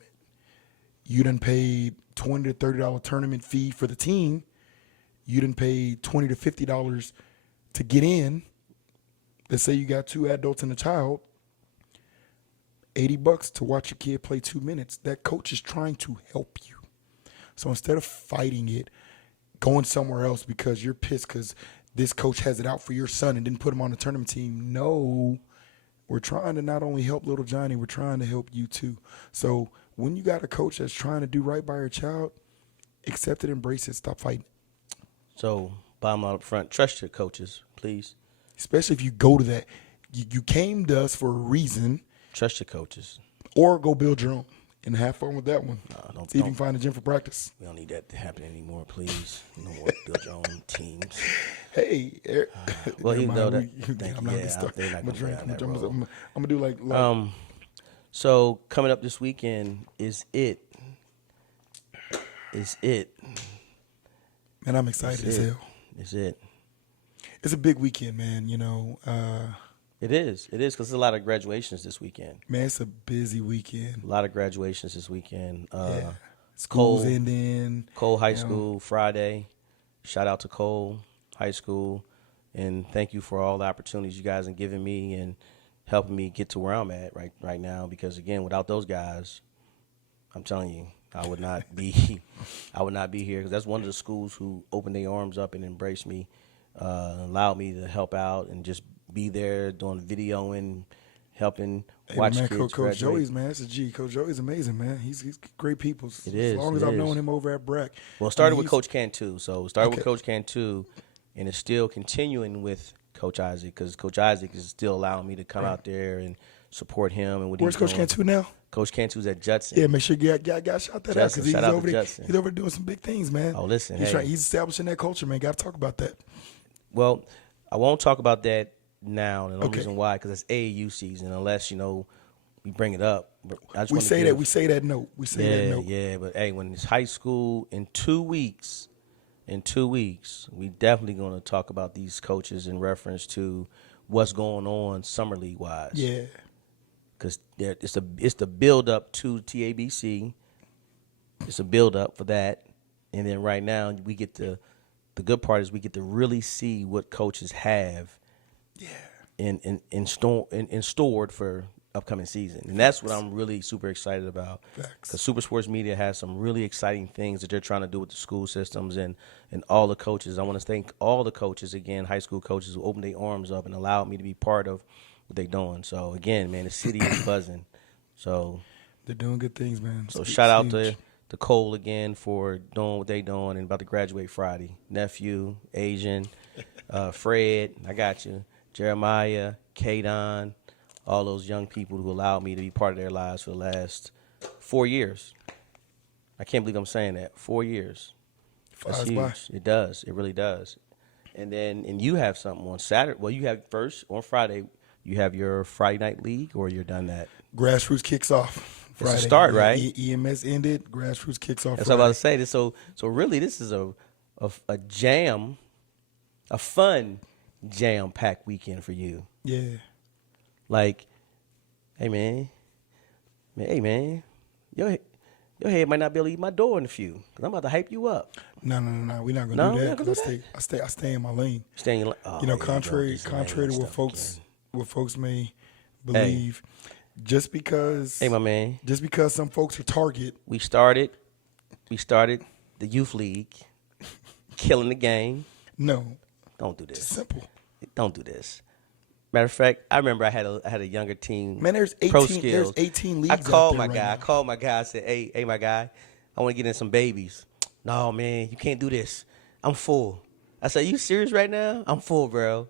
You done paid $20 to $30 tournament fee for the team. You done paid $20 to $50 to get in. Let's say you got 2 adults and a child. $80 to watch your kid play 2 minutes. That coach is trying to help you. So instead of fighting it, going somewhere else because you're pissed because this coach has it out for your son and didn't put him on the tournament team. No, we're trying to not only help little Johnny, we're trying to help you too. So when you got a coach that's trying to do right by your child, accept it, embrace it, stop fighting. So, bottom line up front, trust your coaches, please. Especially if you go to that. You came to us for a reason. Trust your coaches. Or go build your own and have fun with that one. Don't, See if you can find a gym for practice. We don't need that to happen anymore, please. No more build your own teams. Hey, well, you know that. I'm not gonna start. I'm gonna drink. I'm gonna do like. So coming up this weekend is it. Man, I'm excited as hell. Is it? It's a big weekend, man. It is because there's a lot of graduations this weekend. Man, it's a busy weekend. A lot of graduations this weekend. Yeah. School's ending. Cole High School Friday. Shout out to Cole High School, and thank you for all the opportunities you guys have given me and helping me get to where I'm at right now. Because again, without those guys, I'm telling you, I would not be here. Because that's one of the schools who opened their arms up and embraced me, allowed me to help out and just be there doing videoing, helping watch man, kids Coach graduate. Joey's, man, that's a G. Coach Joey's amazing, man. He's great people. It is. As long as I've known him over at Breck. Well, it started with Coach Cantu. So it started with Coach Cantu, and it's still continuing with Coach Isaac because Coach Isaac is still allowing me to come out there and support him and what Where's he's Coach doing. Cantu now? Coach Cantu's at Judson. Yeah, make sure you got shout that out because he's over there. Judson. He's over there doing some big things, man. Oh, listen, he's establishing that culture, man. Got to talk about that. Well, I won't talk about that now, and the reason why, because it's AAU season, unless, we bring it up. But we say that note. Yeah, but hey, when it's high school in 2 weeks, we definitely going to talk about these coaches in reference to what's going on summer league wise. Yeah. Because it's the build up to TABC. It's a build up for that, and then right now we get the good part is we get to really see what coaches have. Yeah. Stored for upcoming season, and that's what I'm really super excited about. Because Super Sports Media has some really exciting things that they're trying to do with the school systems and all the coaches. I want to thank all the coaches again, high school coaches who opened their arms up and allowed me to be part of what they're doing. So again, man, the city is buzzing. So they're doing good things, man. So shout out to Cole again for doing what they doing and about to graduate Friday. Nephew, Asian, Fred, I got you. Jeremiah, Kadon, all those young people who allowed me to be part of their lives for the last 4 years. I can't believe I'm saying that. 4 years. That's huge. By. It does. It really does. And you have something on Saturday. Well, you have first on Friday. You have your Friday night league, or you're done that. Grassroots kicks off Friday. It's a start, right? EMS ended. Grassroots kicks off. That's Friday. what I was about to say. So really, this is a jam, a fun jam-packed weekend for you. Yeah. Like, hey man, your head might not be able to eat my door in a few, because I'm about to hype you up. No, we're not gonna do that. Because I stay in my lane. Stay in your lane. Oh, contrary to what folks may believe, just because. Hey, my man. Just because some folks are target. We started the youth league, killing the game. No. Don't do this. It's simple. Don't do this. Matter of fact, I remember I had a younger team. Man, there's 18 leagues. I called my guy. I said, hey, my guy, I want to get in some babies. No, man, you can't do this. I'm full. I said, you serious right now? I'm full, bro.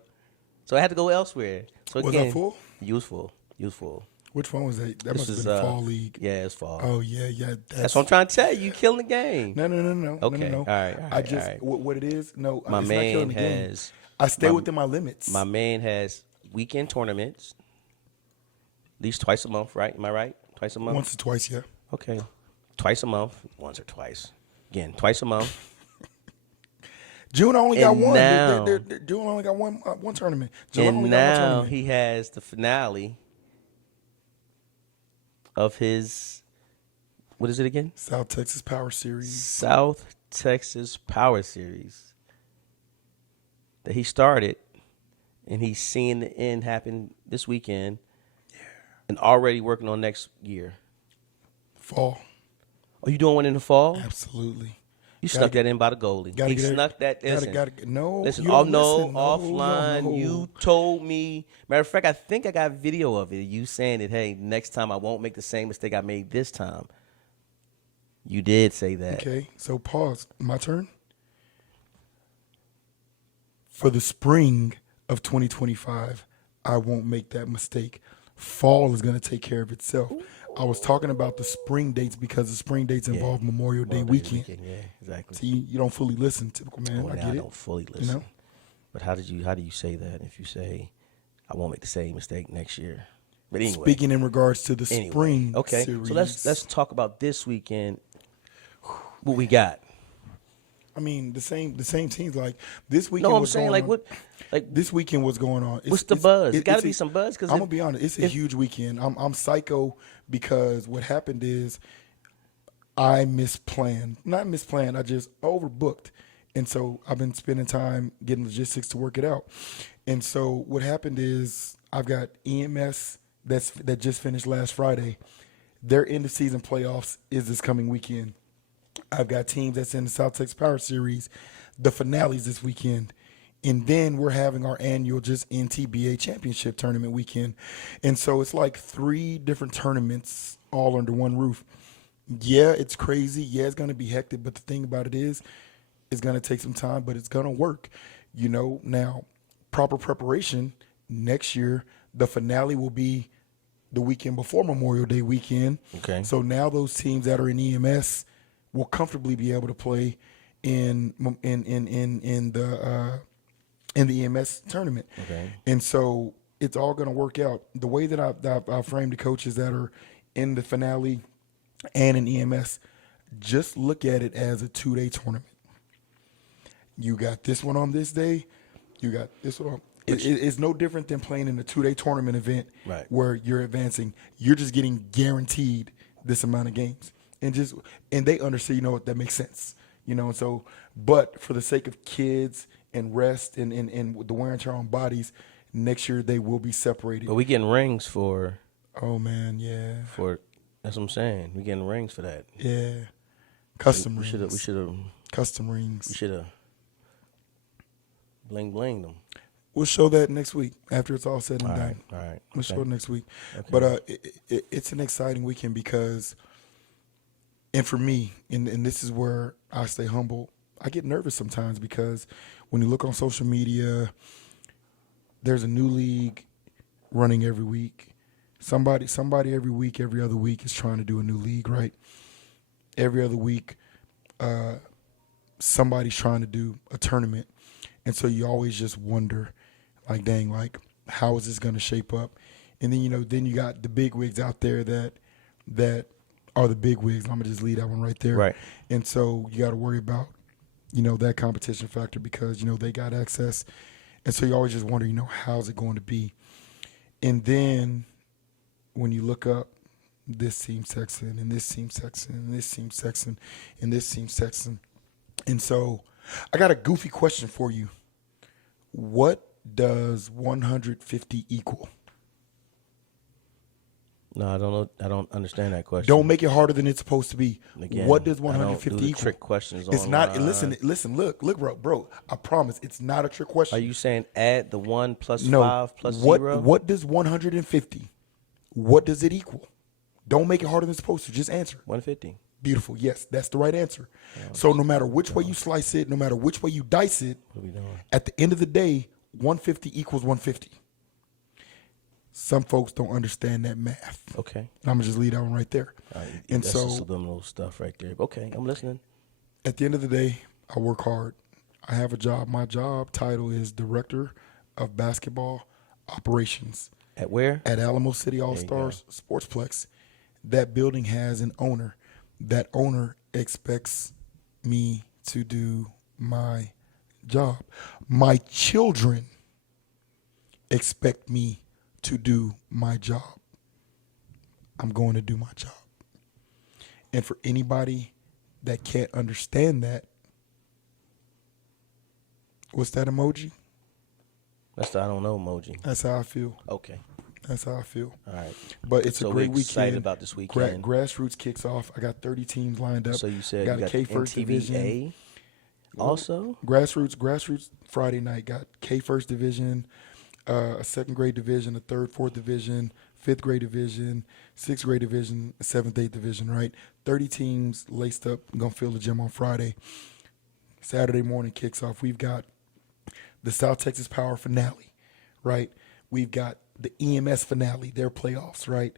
So I had to go elsewhere. So again, was I full? You was full. Which one was that? That This must have is been the fall league. Yeah, it's fall. Oh yeah. That's what I'm trying to tell you. You killing the game. No. Okay. No. All right. I just what it is. No, My it's not killing man the game. has. I stay within my limits. My man has weekend tournaments. At least twice a month, right? Am I right? Twice a month. Once or twice, yeah. Okay. Twice a month. Once or twice. Again, twice a month. June only got one. Now, June only got one tournament. July and only got one now tournament. he has the finale of his, what is it again? South Texas Power Series. South Texas Power Series that he started, and he's seeing the end happen this weekend, and already working on next year. Fall. Are you doing one in the fall? Absolutely. You snuck that in by the goalie. He snuck that. Listen, listen. Offline. You told me. Matter of fact, I think I got video of it. You saying that, hey, next time I won't make the same mistake I made this time. You did say that. Okay, so pause. My turn. For the spring of 2025, I won't make that mistake. Fall is going to take care of itself. I was talking about the spring dates because the spring dates involve Memorial Day weekend. Yeah, exactly. See, you don't fully listen, typical man. I get it. don't fully listen. You know? But how do you say that if you say I won't make the same mistake next year? But anyway, Speaking in regards to the spring okay. series. So let's talk about this weekend. What we got? I mean, the same teams. Like this weekend. No, I'm was saying going like on. what? Like This weekend was going on. what's the buzz? It got to be some buzz. Because I'm gonna be honest, it's a huge weekend. I'm psycho because what happened is I misplanned. Not misplanned. I just overbooked, and so I've been spending time getting logistics to work it out. And so what happened is I've got EMS that just finished last Friday. Their end of season playoffs is this coming weekend. I've got teams that's in the South Texas Power Series, the finales this weekend. And then we're having our annual just NTBA championship tournament weekend. And so it's like 3 different tournaments all under one roof. Yeah, it's crazy. Yeah, it's going to be hectic. But the thing about it is, it's going to take some time, but it's going to work. You know, now, proper preparation next year, the finale will be the weekend before Memorial Day weekend. Okay. So now those teams that are in EMS will comfortably be able to play in the EMS tournament. Okay. And so it's all going to work out. The way that I've framed the coaches that are in the finale and in EMS, just look at it as a 2-day tournament. You got this one on this day. You got this one on. It's no different than playing in a 2-day tournament event where you're advancing. You're just getting guaranteed this amount of games. And they understand, you know what, that makes sense. You know, and so, but for the sake of kids and rest and the wear and tear on bodies, next year they will be separated. But we getting rings for. Oh man, yeah. That's what I'm saying. We getting rings for that. Yeah. Custom rings. We should have. Custom rings. We should have. Bling them. We'll show that next week after it's all said and done. All right. We'll show it next week. Okay. But it's an exciting weekend because. And for me, and this is where I stay humble, I get nervous sometimes because when you look on social media, there's a new league running every week. Somebody every week, every other week is trying to do a new league, right? Every other week, somebody's trying to do a tournament. And so you always just wonder, like, dang, like, how is this going to shape up? And then, you know, then you got the big wigs out there that are the big wigs. I'm going to just leave that one right there. Right. And so you got to worry about, you know, that competition factor because, you know, they got access. And so you always just wonder, you know, how's it going to be? And then when you look up, this team's Texan, and this team's Texan, and this team's Texan, and this team's Texan. And so I got a goofy question for you. What does 150 equal? No, I don't know. I don't understand that question. Don't make it harder than it's supposed to be. Again, what does I 150 don't do the equal? trick questions It's online. not. Listen. Look, bro. I promise, it's not a trick question. Are you saying add the 1 plus No. 5 plus what, 0? What does 150? What does it equal? Don't make it harder than it's supposed to. Just answer. 150. Beautiful. Yes, that's the right answer. So no matter which way you slice it, no matter which way you dice it, What are we doing? at the end of the day, 150 equals 150. Some folks don't understand that math. Okay. And I'm going to just leave that one right there. And That's so the subliminal stuff right there. Okay, I'm listening. at the end of the day, I work hard. I have a job. My job title is Director of Basketball Operations. At where? At Alamo City All-Stars Sportsplex. That building has an owner. That owner expects me to do my job. My children expect me to do my job. I'm going to do my job. And for anybody that can't understand that, what's that emoji? That's the I don't know emoji. That's how I feel. Okay. That's how I feel. All right. But it's So a great we're excited weekend. about this weekend. Grassroots kicks off. I got 30 teams lined up. So you said got you a got K the First division. NTBA also? Grassroots Friday night got K First division, a second grade division, a third, fourth division, fifth grade division, sixth grade division, seventh, eighth division, right? 30 teams laced up, gonna fill the gym on Friday. Saturday morning kicks off. We've got the South Texas Power finale, right? We've got the EMS finale, their playoffs, right?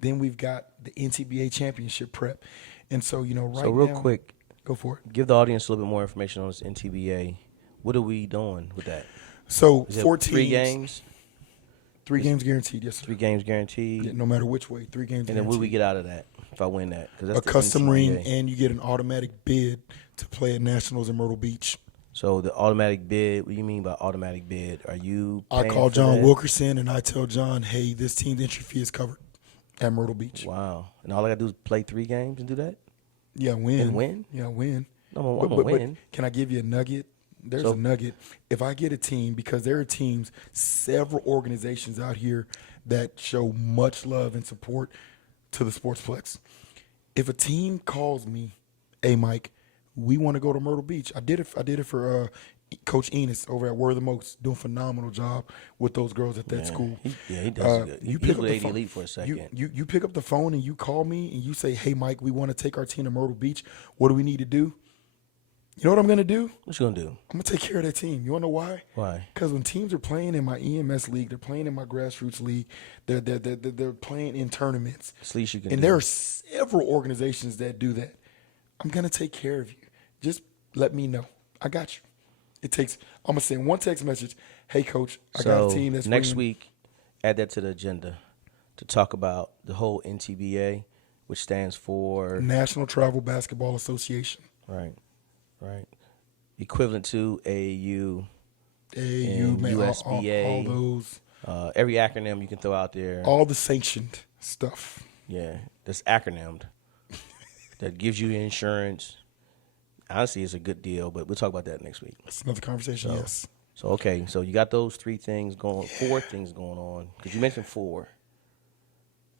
Then we've got the NTBA championship prep. And so, right now. So real quick, go for it. give the audience a little bit more information on this NTBA. What are we doing with that? So Is it 4 teams. 3 games? 3 games guaranteed, yes, sir. 3 games guaranteed? Yeah, no matter which way, 3 games And then guaranteed. what do we get out of that if I win that? 'Cause that's A the custom ring, NTBA. and you get an automatic bid to play at Nationals in Myrtle Beach. So the automatic bid, what do you mean by automatic bid? Are you I paying call for John that? Wilkerson, and I tell John, hey, this team's entry fee is covered at Myrtle Beach. Wow. And all I got to do is play 3 games and do that? Yeah, win. And win? Yeah, win. I'm going to win. Can I give you a nugget? There's So- a nugget. If I get a team, because there are teams, several organizations out here that show much love and support to the Sportsplex. If a team calls me, hey, Mike, we want to go to Myrtle Beach. I did it for Coach Enos over at Wortham Oaks, doing a phenomenal job with those girls at that school. He does good. You You pick pick up the AD phone. Elite for a second. You pick up the phone and you call me and you say, hey, Mike, we want to take our team to Myrtle Beach. What do we need to do? You know what I'm going to do? What you going to do? I'm going to take care of that team. You want to know why? Why? Because when teams are playing in my EMS league, they're playing in my grassroots league, they're playing in tournaments. It's the least you can And do. there are several organizations that do that. I'm going to take care of you. Just let me know. I got you. I'm going to send one text message. Hey, Coach, I got a team that's next winning. week, add that to the agenda to talk about the whole NTBA, which stands for National Travel Basketball Association. right, equivalent to AAU, AAU, and man, USBA. all those, every acronym you can throw out there. all the sanctioned stuff. Yeah, that's acronymed. That gives you insurance. Honestly, it's a good deal, but we'll talk about that next week. That's another conversation, yes. So, okay, so you got those 4 things going on. Because you mentioned 4.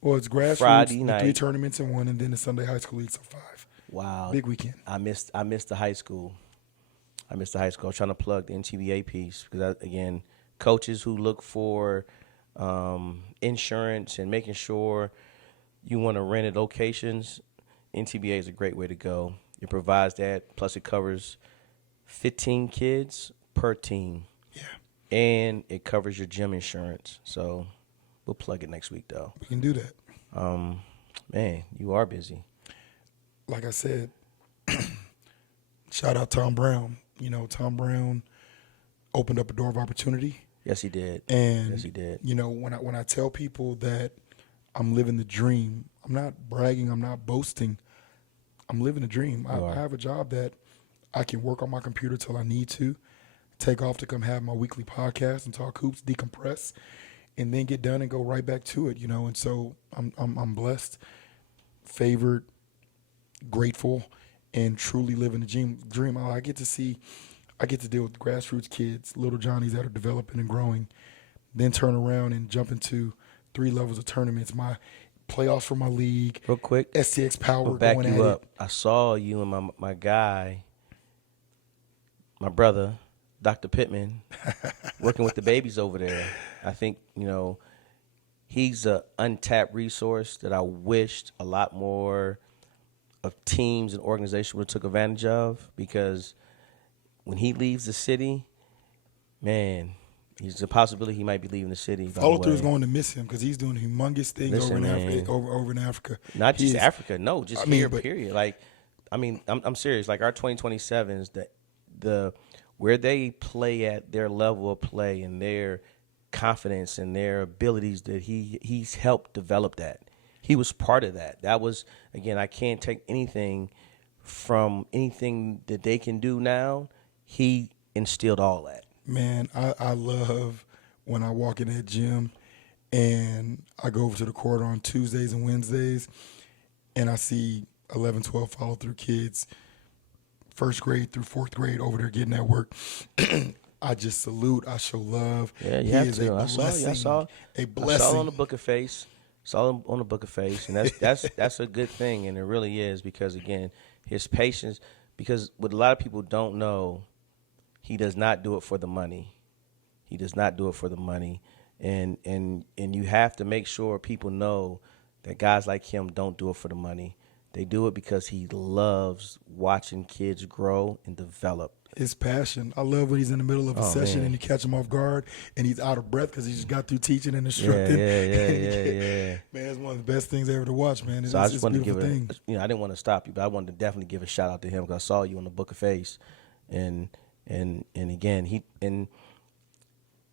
Well, it's grassroots, Friday the night. 3 tournaments in one, and then the Sunday high school league, so 5. Wow. Big weekend. I missed the high school. I was trying to plug the NTBA piece because, again, coaches who look for insurance and making sure you want to rent at locations, NTBA is a great way to go. It provides that, plus it covers 15 kids per team. Yeah. And it covers your gym insurance. So we'll plug it next week, though. We can do that. Man, you are busy. Like I said, shout out Tom Brown. Tom Brown opened up a door of opportunity. Yes, he did. And yes, he did. When I tell people that I'm living the dream, I'm not bragging, I'm not boasting. I'm living the dream. I have a job that I can work on my computer till I need to, take off to come have my weekly podcast and talk hoops, decompress, and then get done and go right back to it. And so I'm blessed, favored, grateful, and truly living the dream. I get to deal with grassroots kids, little Johnnies that are developing and growing, then turn around and jump into 3 levels of tournaments. My playoffs for my league. Real quick. STX Power I'll back going you at up. I saw you and my guy, my brother, Dr. Pittman, working with the babies over there. I think, he's an untapped resource that I wished a lot more of teams and organizations would have took advantage of, because when he leaves the city, man, He's a possibility he might be leaving the city. By the Follow through way, is going to miss him because he's doing humongous things listen, man, over in Africa. not He just is. Africa. No, just I mean, here. but Period. Like, I mean, I'm serious. Like our 2027s, the where they play at their level of play and their confidence and their abilities that he's helped develop that. He was part of that. That was, again, I can't take anything from anything that they can do now. He instilled all that. man, I love when I walk in that gym and I go over to the court on Tuesdays and Wednesdays and I see 11, 12 follow through kids, first grade through fourth grade over there getting that work. I just salute. I show love. Yeah, you He have is to. a blessing. I saw A I blessing. saw it on the Book of Face. Saw him on the Book of Face, and that's a good thing, and it really is because again, his patience. Because what a lot of people don't know, he does not do it for the money. He does not do it for the money, and you have to make sure people know that guys like him don't do it for the money. They do it because he loves watching kids grow and develop. His passion. I love when he's in the middle of a session man. and you catch him off guard and he's out of breath because he just got through teaching and Yeah, instructing. yeah. Man, it's one of the best things ever to watch, man. So I just it's a wanted to give beautiful thing. I didn't want to stop you, but I wanted to definitely give a shout out to him because I saw you on the Book of Face, and again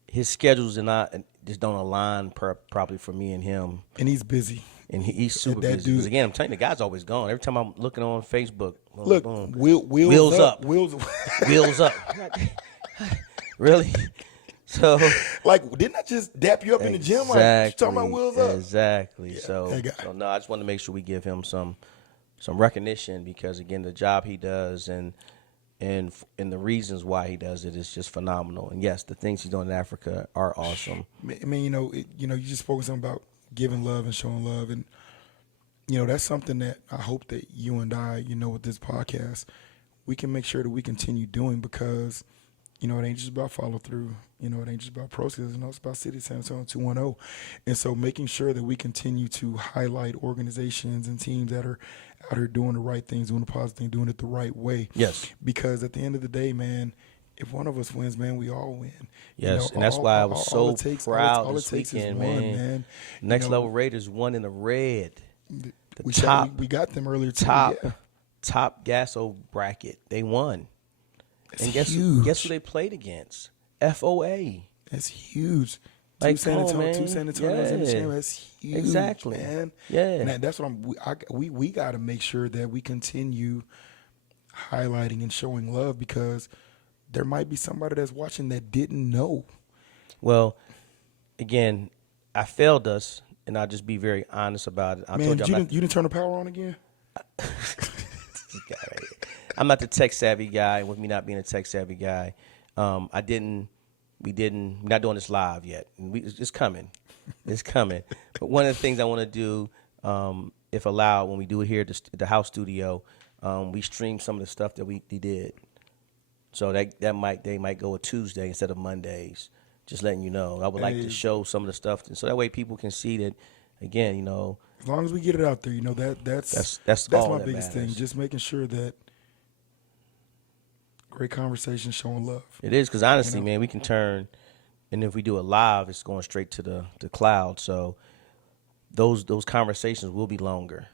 his schedules are not just don't align properly for me and him, And he's busy. and he's super That busy. dude- 'Cause again, I'm telling you, the guy's always gone. Every time I'm looking on Facebook, boom, Look, boom. wheels up. wheels up, really. So Like, didn't I just dap you up in the gym? Like, you talking about wheels up? Exactly. that So guy. no, I just want to make sure we give him some recognition because again, the job he does and the reasons why he does it is just phenomenal. And yes, the things he's doing in Africa are awesome. I mean, you just spoke something about giving love and showing love, and that's something that I hope that you and I, with this podcast, we can make sure that we continue doing because, it ain't just about follow through. It ain't just about process. It's about City San Antonio 210. And so making sure that we continue to highlight organizations and teams that are out here doing the right things, doing the positive thing, doing it the right way. Yes. Because at the end of the day, man, if one of us wins, man, we all win. Yes, and that's why I was so proud all this it takes weekend, is one, man. Next Level Raiders won in the red. We top- got them earlier too. Top Yeah. top Gasso bracket. They won. It's And guess huge. who they played against? FOA. That's huge. Like, Two San come on, Antonio, man. two San Antonios in the Yeah. chamber. That's huge, Exactly. man. Yeah. And that's what we got to make sure that we continue highlighting and showing love because there might be somebody that's watching that didn't know. Well, again, I failed us, and I'll just be very honest about it. I Man, told you didn't turn the power on again? this guy right here. I'm not the tech savvy guy. With me not being a tech savvy guy, we're not doing this live yet. It's coming. It's coming. But one of the things I want to do, if allowed, when we do it here at the house studio, we stream some of the stuff that we did. So they might go a Tuesday instead of Mondays. Just letting you know. I would like to show some of the stuff, so that way people can see that. Again, As long as we get it out there, that's all my that biggest matters. thing. Just making sure that great conversation, showing love. It is because honestly, man, we can turn, and if we do it live, it's going straight to the cloud. So those conversations will be longer.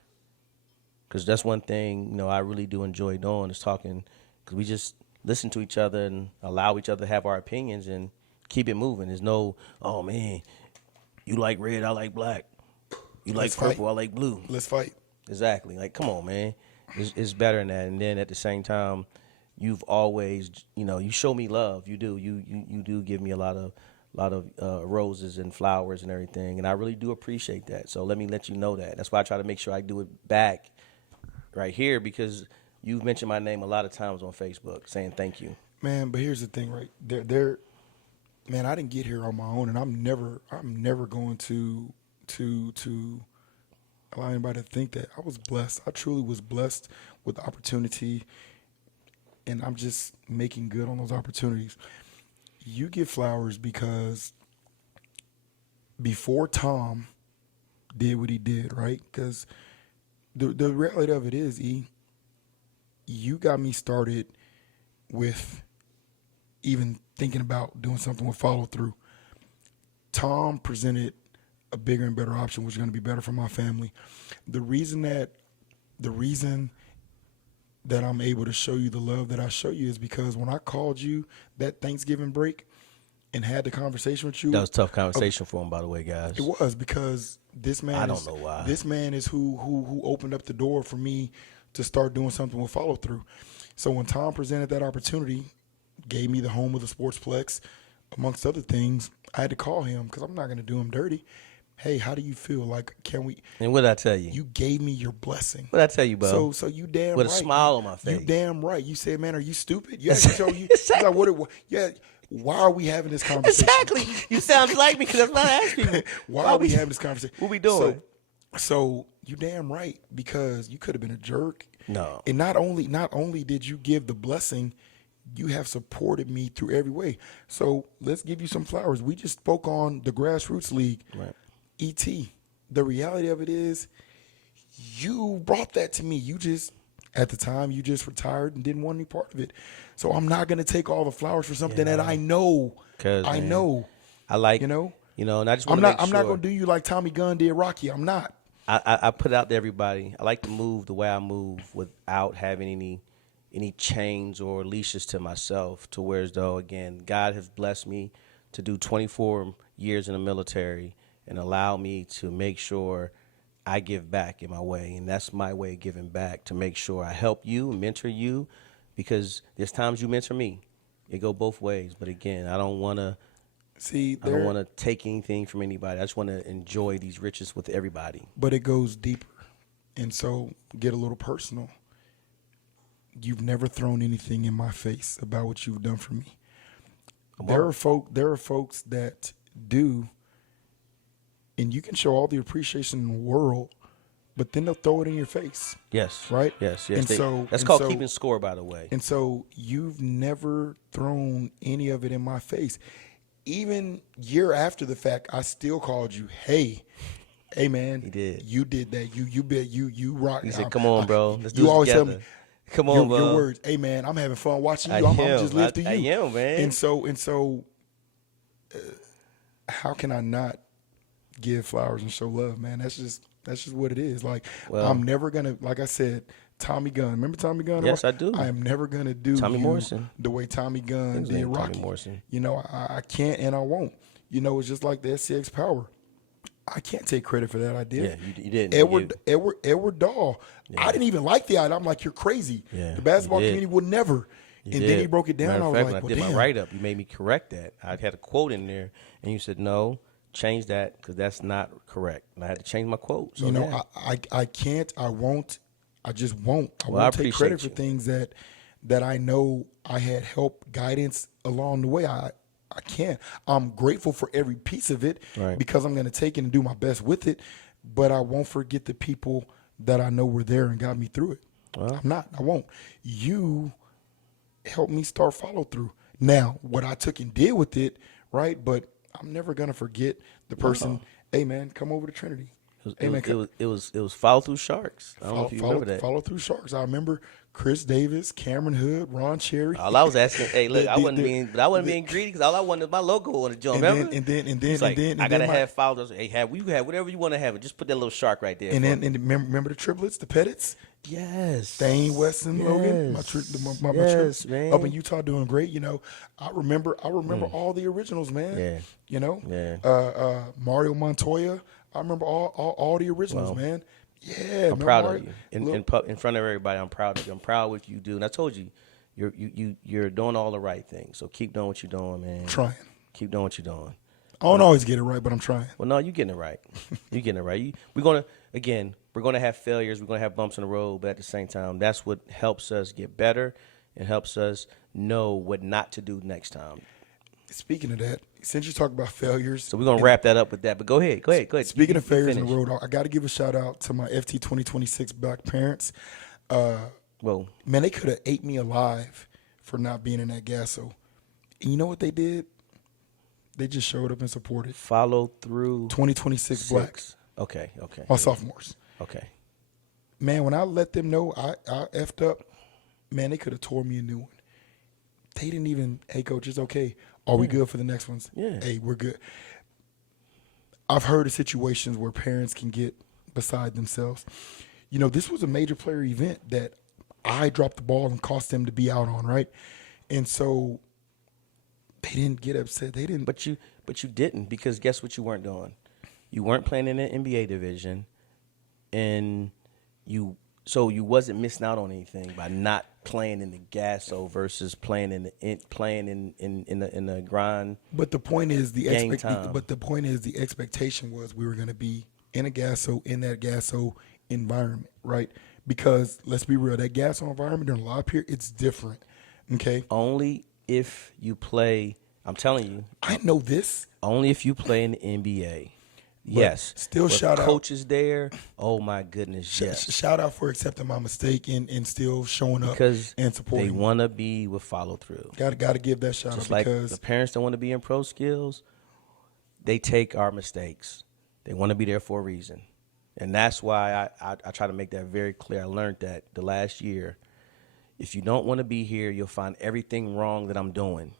Because that's one thing I really do enjoy doing is talking. Because we just listen to each other and allow each other to have our opinions and keep it moving. There's no, oh man, you like red, I like black. You like Let's purple, fight. I like blue. Let's fight. Exactly. Like, come on, man. It's better than that. And then at the same time, you've always, you show me love. You do. You do give me a lot of roses and flowers and everything, and I really do appreciate that. So let me let you know that. That's why I try to make sure I do it back right here because you've mentioned my name a lot of times on Facebook, saying thank you. Man, but here's the thing, right? Man, I didn't get here on my own, and I'm never going to allow anybody to think that I was blessed. I truly was blessed with opportunity, and I'm just making good on those opportunities. You get flowers because before Tom did what he did, right? Because the reality of it is, you got me started with even thinking about doing something with follow through. Tom presented a bigger and better option, which is going to be better for my family. The reason that I'm able to show you the love that I show you is because when I called you that Thanksgiving break and had the conversation with you, That was a tough conversation for him, by the way, guys. it was because this man. I don't know why. This man is who opened up the door for me to start doing something with follow through. So when Tom presented that opportunity, gave me the home of the Sportsplex, amongst other things, I had to call him because I'm not going to do him dirty. Hey, how do you feel? Like, can we? And what did I tell you? You gave me your blessing. What did I tell you, bro? So you damn With right. a smile on my face. You damn right. You said, man, are you stupid? You actually told you. Like, yeah. Why are we having this conversation? Exactly. You sound like me because that's what I asked people. Why are we having this conversation? What we doing? So you damn right, because you could have been a jerk. No. And not only did you give the blessing, you have supported me through every way. So let's give you some flowers. We just spoke on the Grassroots League. Right. ET. The reality of it is, you brought that to me. At the time, you just retired and didn't want any part of it. So I'm not going to take all the flowers for something that I know. I know. I like, you know, and I just want to make sure. I'm not going to do you like Tommy Gunn did Rocky. I'm not. I put it out to everybody. I like to move the way I move without having any chains or leashes to myself, to where as though, again, God has blessed me to do 24 years in the military and allow me to make sure I give back in my way. And that's my way of giving back, to make sure I help you, mentor you, because there's times you mentor me. It go both ways. But again, I don't want to take anything from anybody. I just want to enjoy these riches with everybody. But it goes deeper. And so get a little personal. You've never thrown anything in my face about what you've done for me. There are folks that do, and you can show all the appreciation in the world, but then they'll throw it in your face. Yes. Right? Yes. And that's called keeping score, by the way. And so you've never thrown any of it in my face. Even year after the fact, I still called you, hey man, He did. You did that. You rock. He said, come on, bro. Let's do you this always together. tell me, Come on, bro. Your words, hey man, I'm having fun watching you. I'm just live through you. I am, man. And so, how can I not give flowers and show love, man? That's just what it is. Like, I'm never gonna, like I said, Tommy Gunn. Remember Tommy Gunn? Yes, I do. I am never gonna do Tommy Morrison the way Tommy Gunn His did name Rocky. Tommy Morrison. You know, I can't and I won't. You know, it's just like the SCX Power. I can't take credit for that idea. Yeah, you didn't. Edward Dahl. Yeah. I didn't even like the idea. I'm like, you're crazy. Yeah, the basketball community would never. Then he broke it down. I was like, when I did my write-up, you made me correct that. I had a quote in there, and you said, no, change that because that's not correct. And I had to change my quote. So, I can't. I won't. I just won't. I Well, won't take credit you. for things that I know I had help, guidance along the way. I can't. I'm grateful for every piece of it because I'm going to take it and do my best with it, but I won't forget the people that I know were there and got me through it. Well, I'm not. I won't. You helped me start follow through. Now, what I took and did with it, right? But I'm never going to forget the person. Hey, man, come over to Trinity. It was follow through Sharks. I don't know if you remember that. Follow through Sharks. I remember Chris Davis, Cameron Hood, Ron Cherry. All I was asking, hey, look, I wasn't being greedy because all I wanted was my logo on the joint. Remember? And then I gotta have followers. Hey, have whatever you want to have it. Just put that little shark right there. And remember the triplets, the Pettits. Yes. Thane, Weston, Logan, my trips man. up in Utah doing great. You know, I remember all the originals, man. Yeah. You know, yeah. Mario Montoya. I remember all the originals, man. Yeah, I'm proud of you in front of everybody. I'm proud of you. I'm proud of what you do. And I told you, you're doing all the right things. So keep doing what you're doing, man. I'm trying. Keep doing what you're doing. I don't always get it right, but I'm trying. Well, no, you're getting it right. You're getting it right. We're gonna have failures. We're gonna have bumps in the road, but at the same time, that's what helps us get better and helps us know what not to do next time. Speaking of that, since you talk about failures, so we're gonna wrap that up with that. But go ahead. Speaking of failures in the road, I got to give a shout out to my FT 2026 black parents. Man, they could have ate me alive for not being in that gasso. And you know what they did? They just showed up and supported. Follow through. 2026 blacks. Okay. My sophomores. Okay. Man, when I let them know I effed up, man, they could have tore me a new one. They didn't even, hey, coach, it's okay. Are we good for the next ones? Yeah. Hey, we're good. I've heard of situations where parents can get beside themselves. This was a major player event that I dropped the ball and cost them to be out on, right? And so they didn't get upset. They didn't. But you didn't, because guess what you weren't doing? You weren't playing in the NBA division, and you wasn't missing out on anything by not playing in the Gasso versus playing in the grind. But the point is Time. But the point is the expectation was we were going to be in that Gasso environment, right? Because let's be real, that Gasso environment during live period, it's different. Okay. Only if you play. I'm telling you. I know this. Only if you play in the NBA. Yes. Still With shout out. coaches there. Oh my goodness. Yes. Shout out for accepting my mistake and still showing up Because and supporting. they want to be with follow through. Got to give that shout Just out like because the parents that want to be in pro skills, they take our mistakes. They want to be there for a reason. And that's why I try to make that very clear. I learned that the last year. If you don't want to be here, you'll find everything wrong that I'm doing.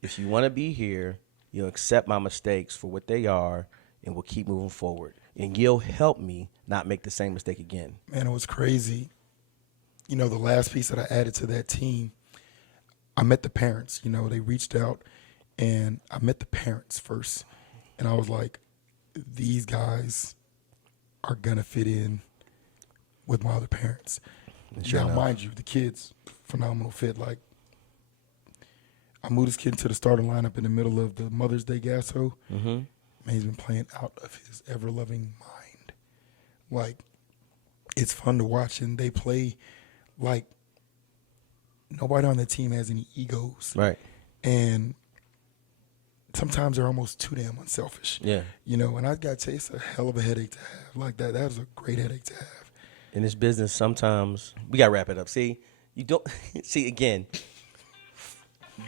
If you want to be here, you'll accept my mistakes for what they are, and we'll keep moving forward. And you'll help me not make the same mistake again. Man, it was crazy. The last piece that I added to that team, I met the parents. They reached out, and I met the parents first. And I was like, these guys are going to fit in with my other parents. Sure now, enough. mind you, the kids, phenomenal fit. Like, I moved this kid into the starting lineup in the middle of the Mother's Day Gasso. Mm-hmm. Man, he's been playing out of his ever-loving mind. Like, it's fun to watch, and they play like nobody on the team has any egos. Right. And sometimes they're almost too damn unselfish. Yeah. And I got to tell you, it's a hell of a headache to have. Like, that was a great headache to have. In this business, sometimes we gotta wrap it up. See, you don't see again.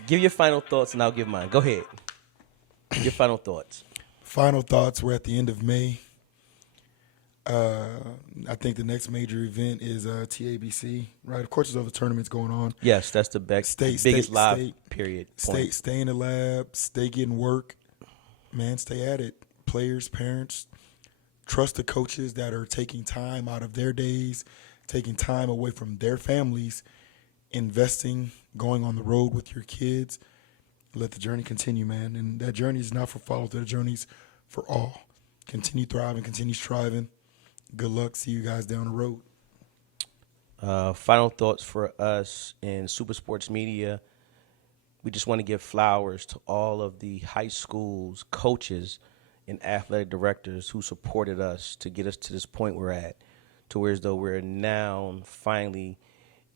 Give your final thoughts, and I'll give mine. Go ahead. Your final thoughts. Final thoughts. We're at the end of May. I think the next major event is TABC, right? Of course, there's other tournaments going on. Yes, that's the biggest live period. Stay in the lab. Stay getting work. Man, stay at it. Players, parents, trust the coaches that are taking time out of their days, taking time away from their families, investing, going on the road with your kids. Let the journey continue, man. And that journey is not for follow, that journey's for all. Continue thriving, continue striving. Good luck. See you guys down the road. Final thoughts for us in Super Sports Media. We just want to give flowers to all of the high schools, coaches, and athletic directors who supported us to get us to this point we're at, to where as though we're now finally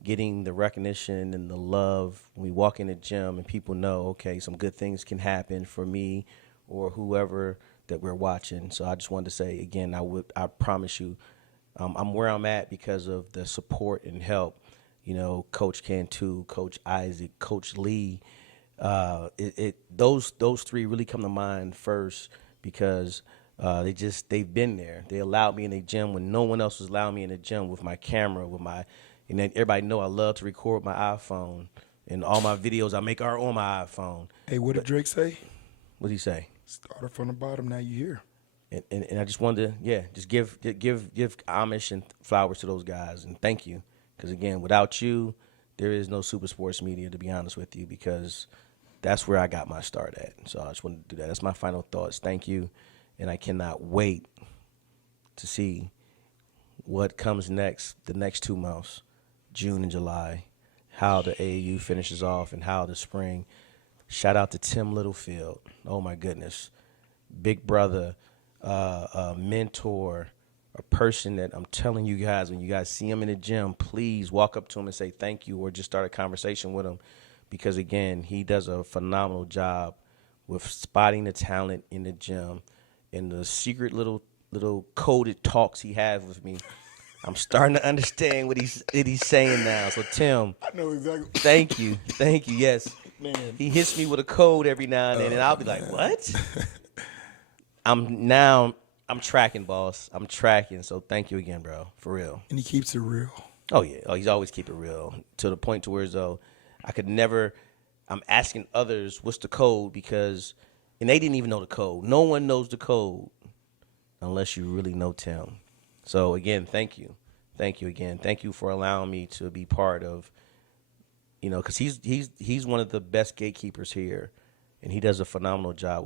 getting the recognition and the love when we walk in the gym and people know, okay, some good things can happen for me or whoever that we're watching. So I just wanted to say again, I promise you, I'm where I'm at because of the support and help. Coach Cantu, Coach Isaac, Coach Lee. Those three really come to mind first because they've been there. They allowed me in the gym when no one else was allowing me in the gym with my camera, and then everybody know I love to record with my iPhone, and all my videos I make are on my iPhone. Hey, what did Drake say? What'd he say? Started from the bottom, now you here. And I just wanted to, just give homage and flowers to those guys, and thank you. Because, again, without you, there is no Super Sports Media, to be honest with you, because that's where I got my start at. So I just wanted to do that. That's my final thoughts. Thank you, and I cannot wait to see what comes next, the next 2 months, June and July, how the AAU finishes off and how the spring. Shout out to Tim Littlefield. Oh, my goodness. Big brother, a mentor, a person that I'm telling you guys, when you guys see him in the gym, please walk up to him and say thank you or just start a conversation with him because, again, he does a phenomenal job with spotting the talent in the gym and the secret little coded talks he has with me. I'm starting to understand what he's saying now. So, Tim, I know exactly. Thank you. Yes. Man. He hits me with a code every now and then, and I'll be like, what? I'm tracking, boss. I'm tracking. So thank you again, bro. For real. And he keeps it real. Oh, yeah. Oh, he's always keep it real to the point to where, though, I could never. I'm asking others what's the code and they didn't even know the code. No one knows the code unless you really know Tim. So again, thank you again. Thank you for allowing me to be part of. Because he's one of the best gatekeepers here, and he does a phenomenal job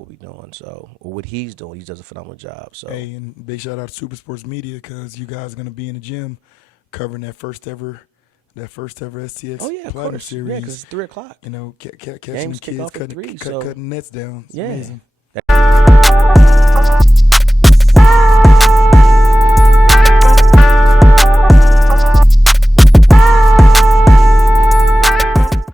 what he's doing. He does a phenomenal job. So hey, and big shout out to Super Sports Media because you guys are gonna be in the gym covering that first ever STX Platinum Series. Yeah, because it's 3:00. Catching Games the kick kids off at 3, cutting nets down. It's amazing.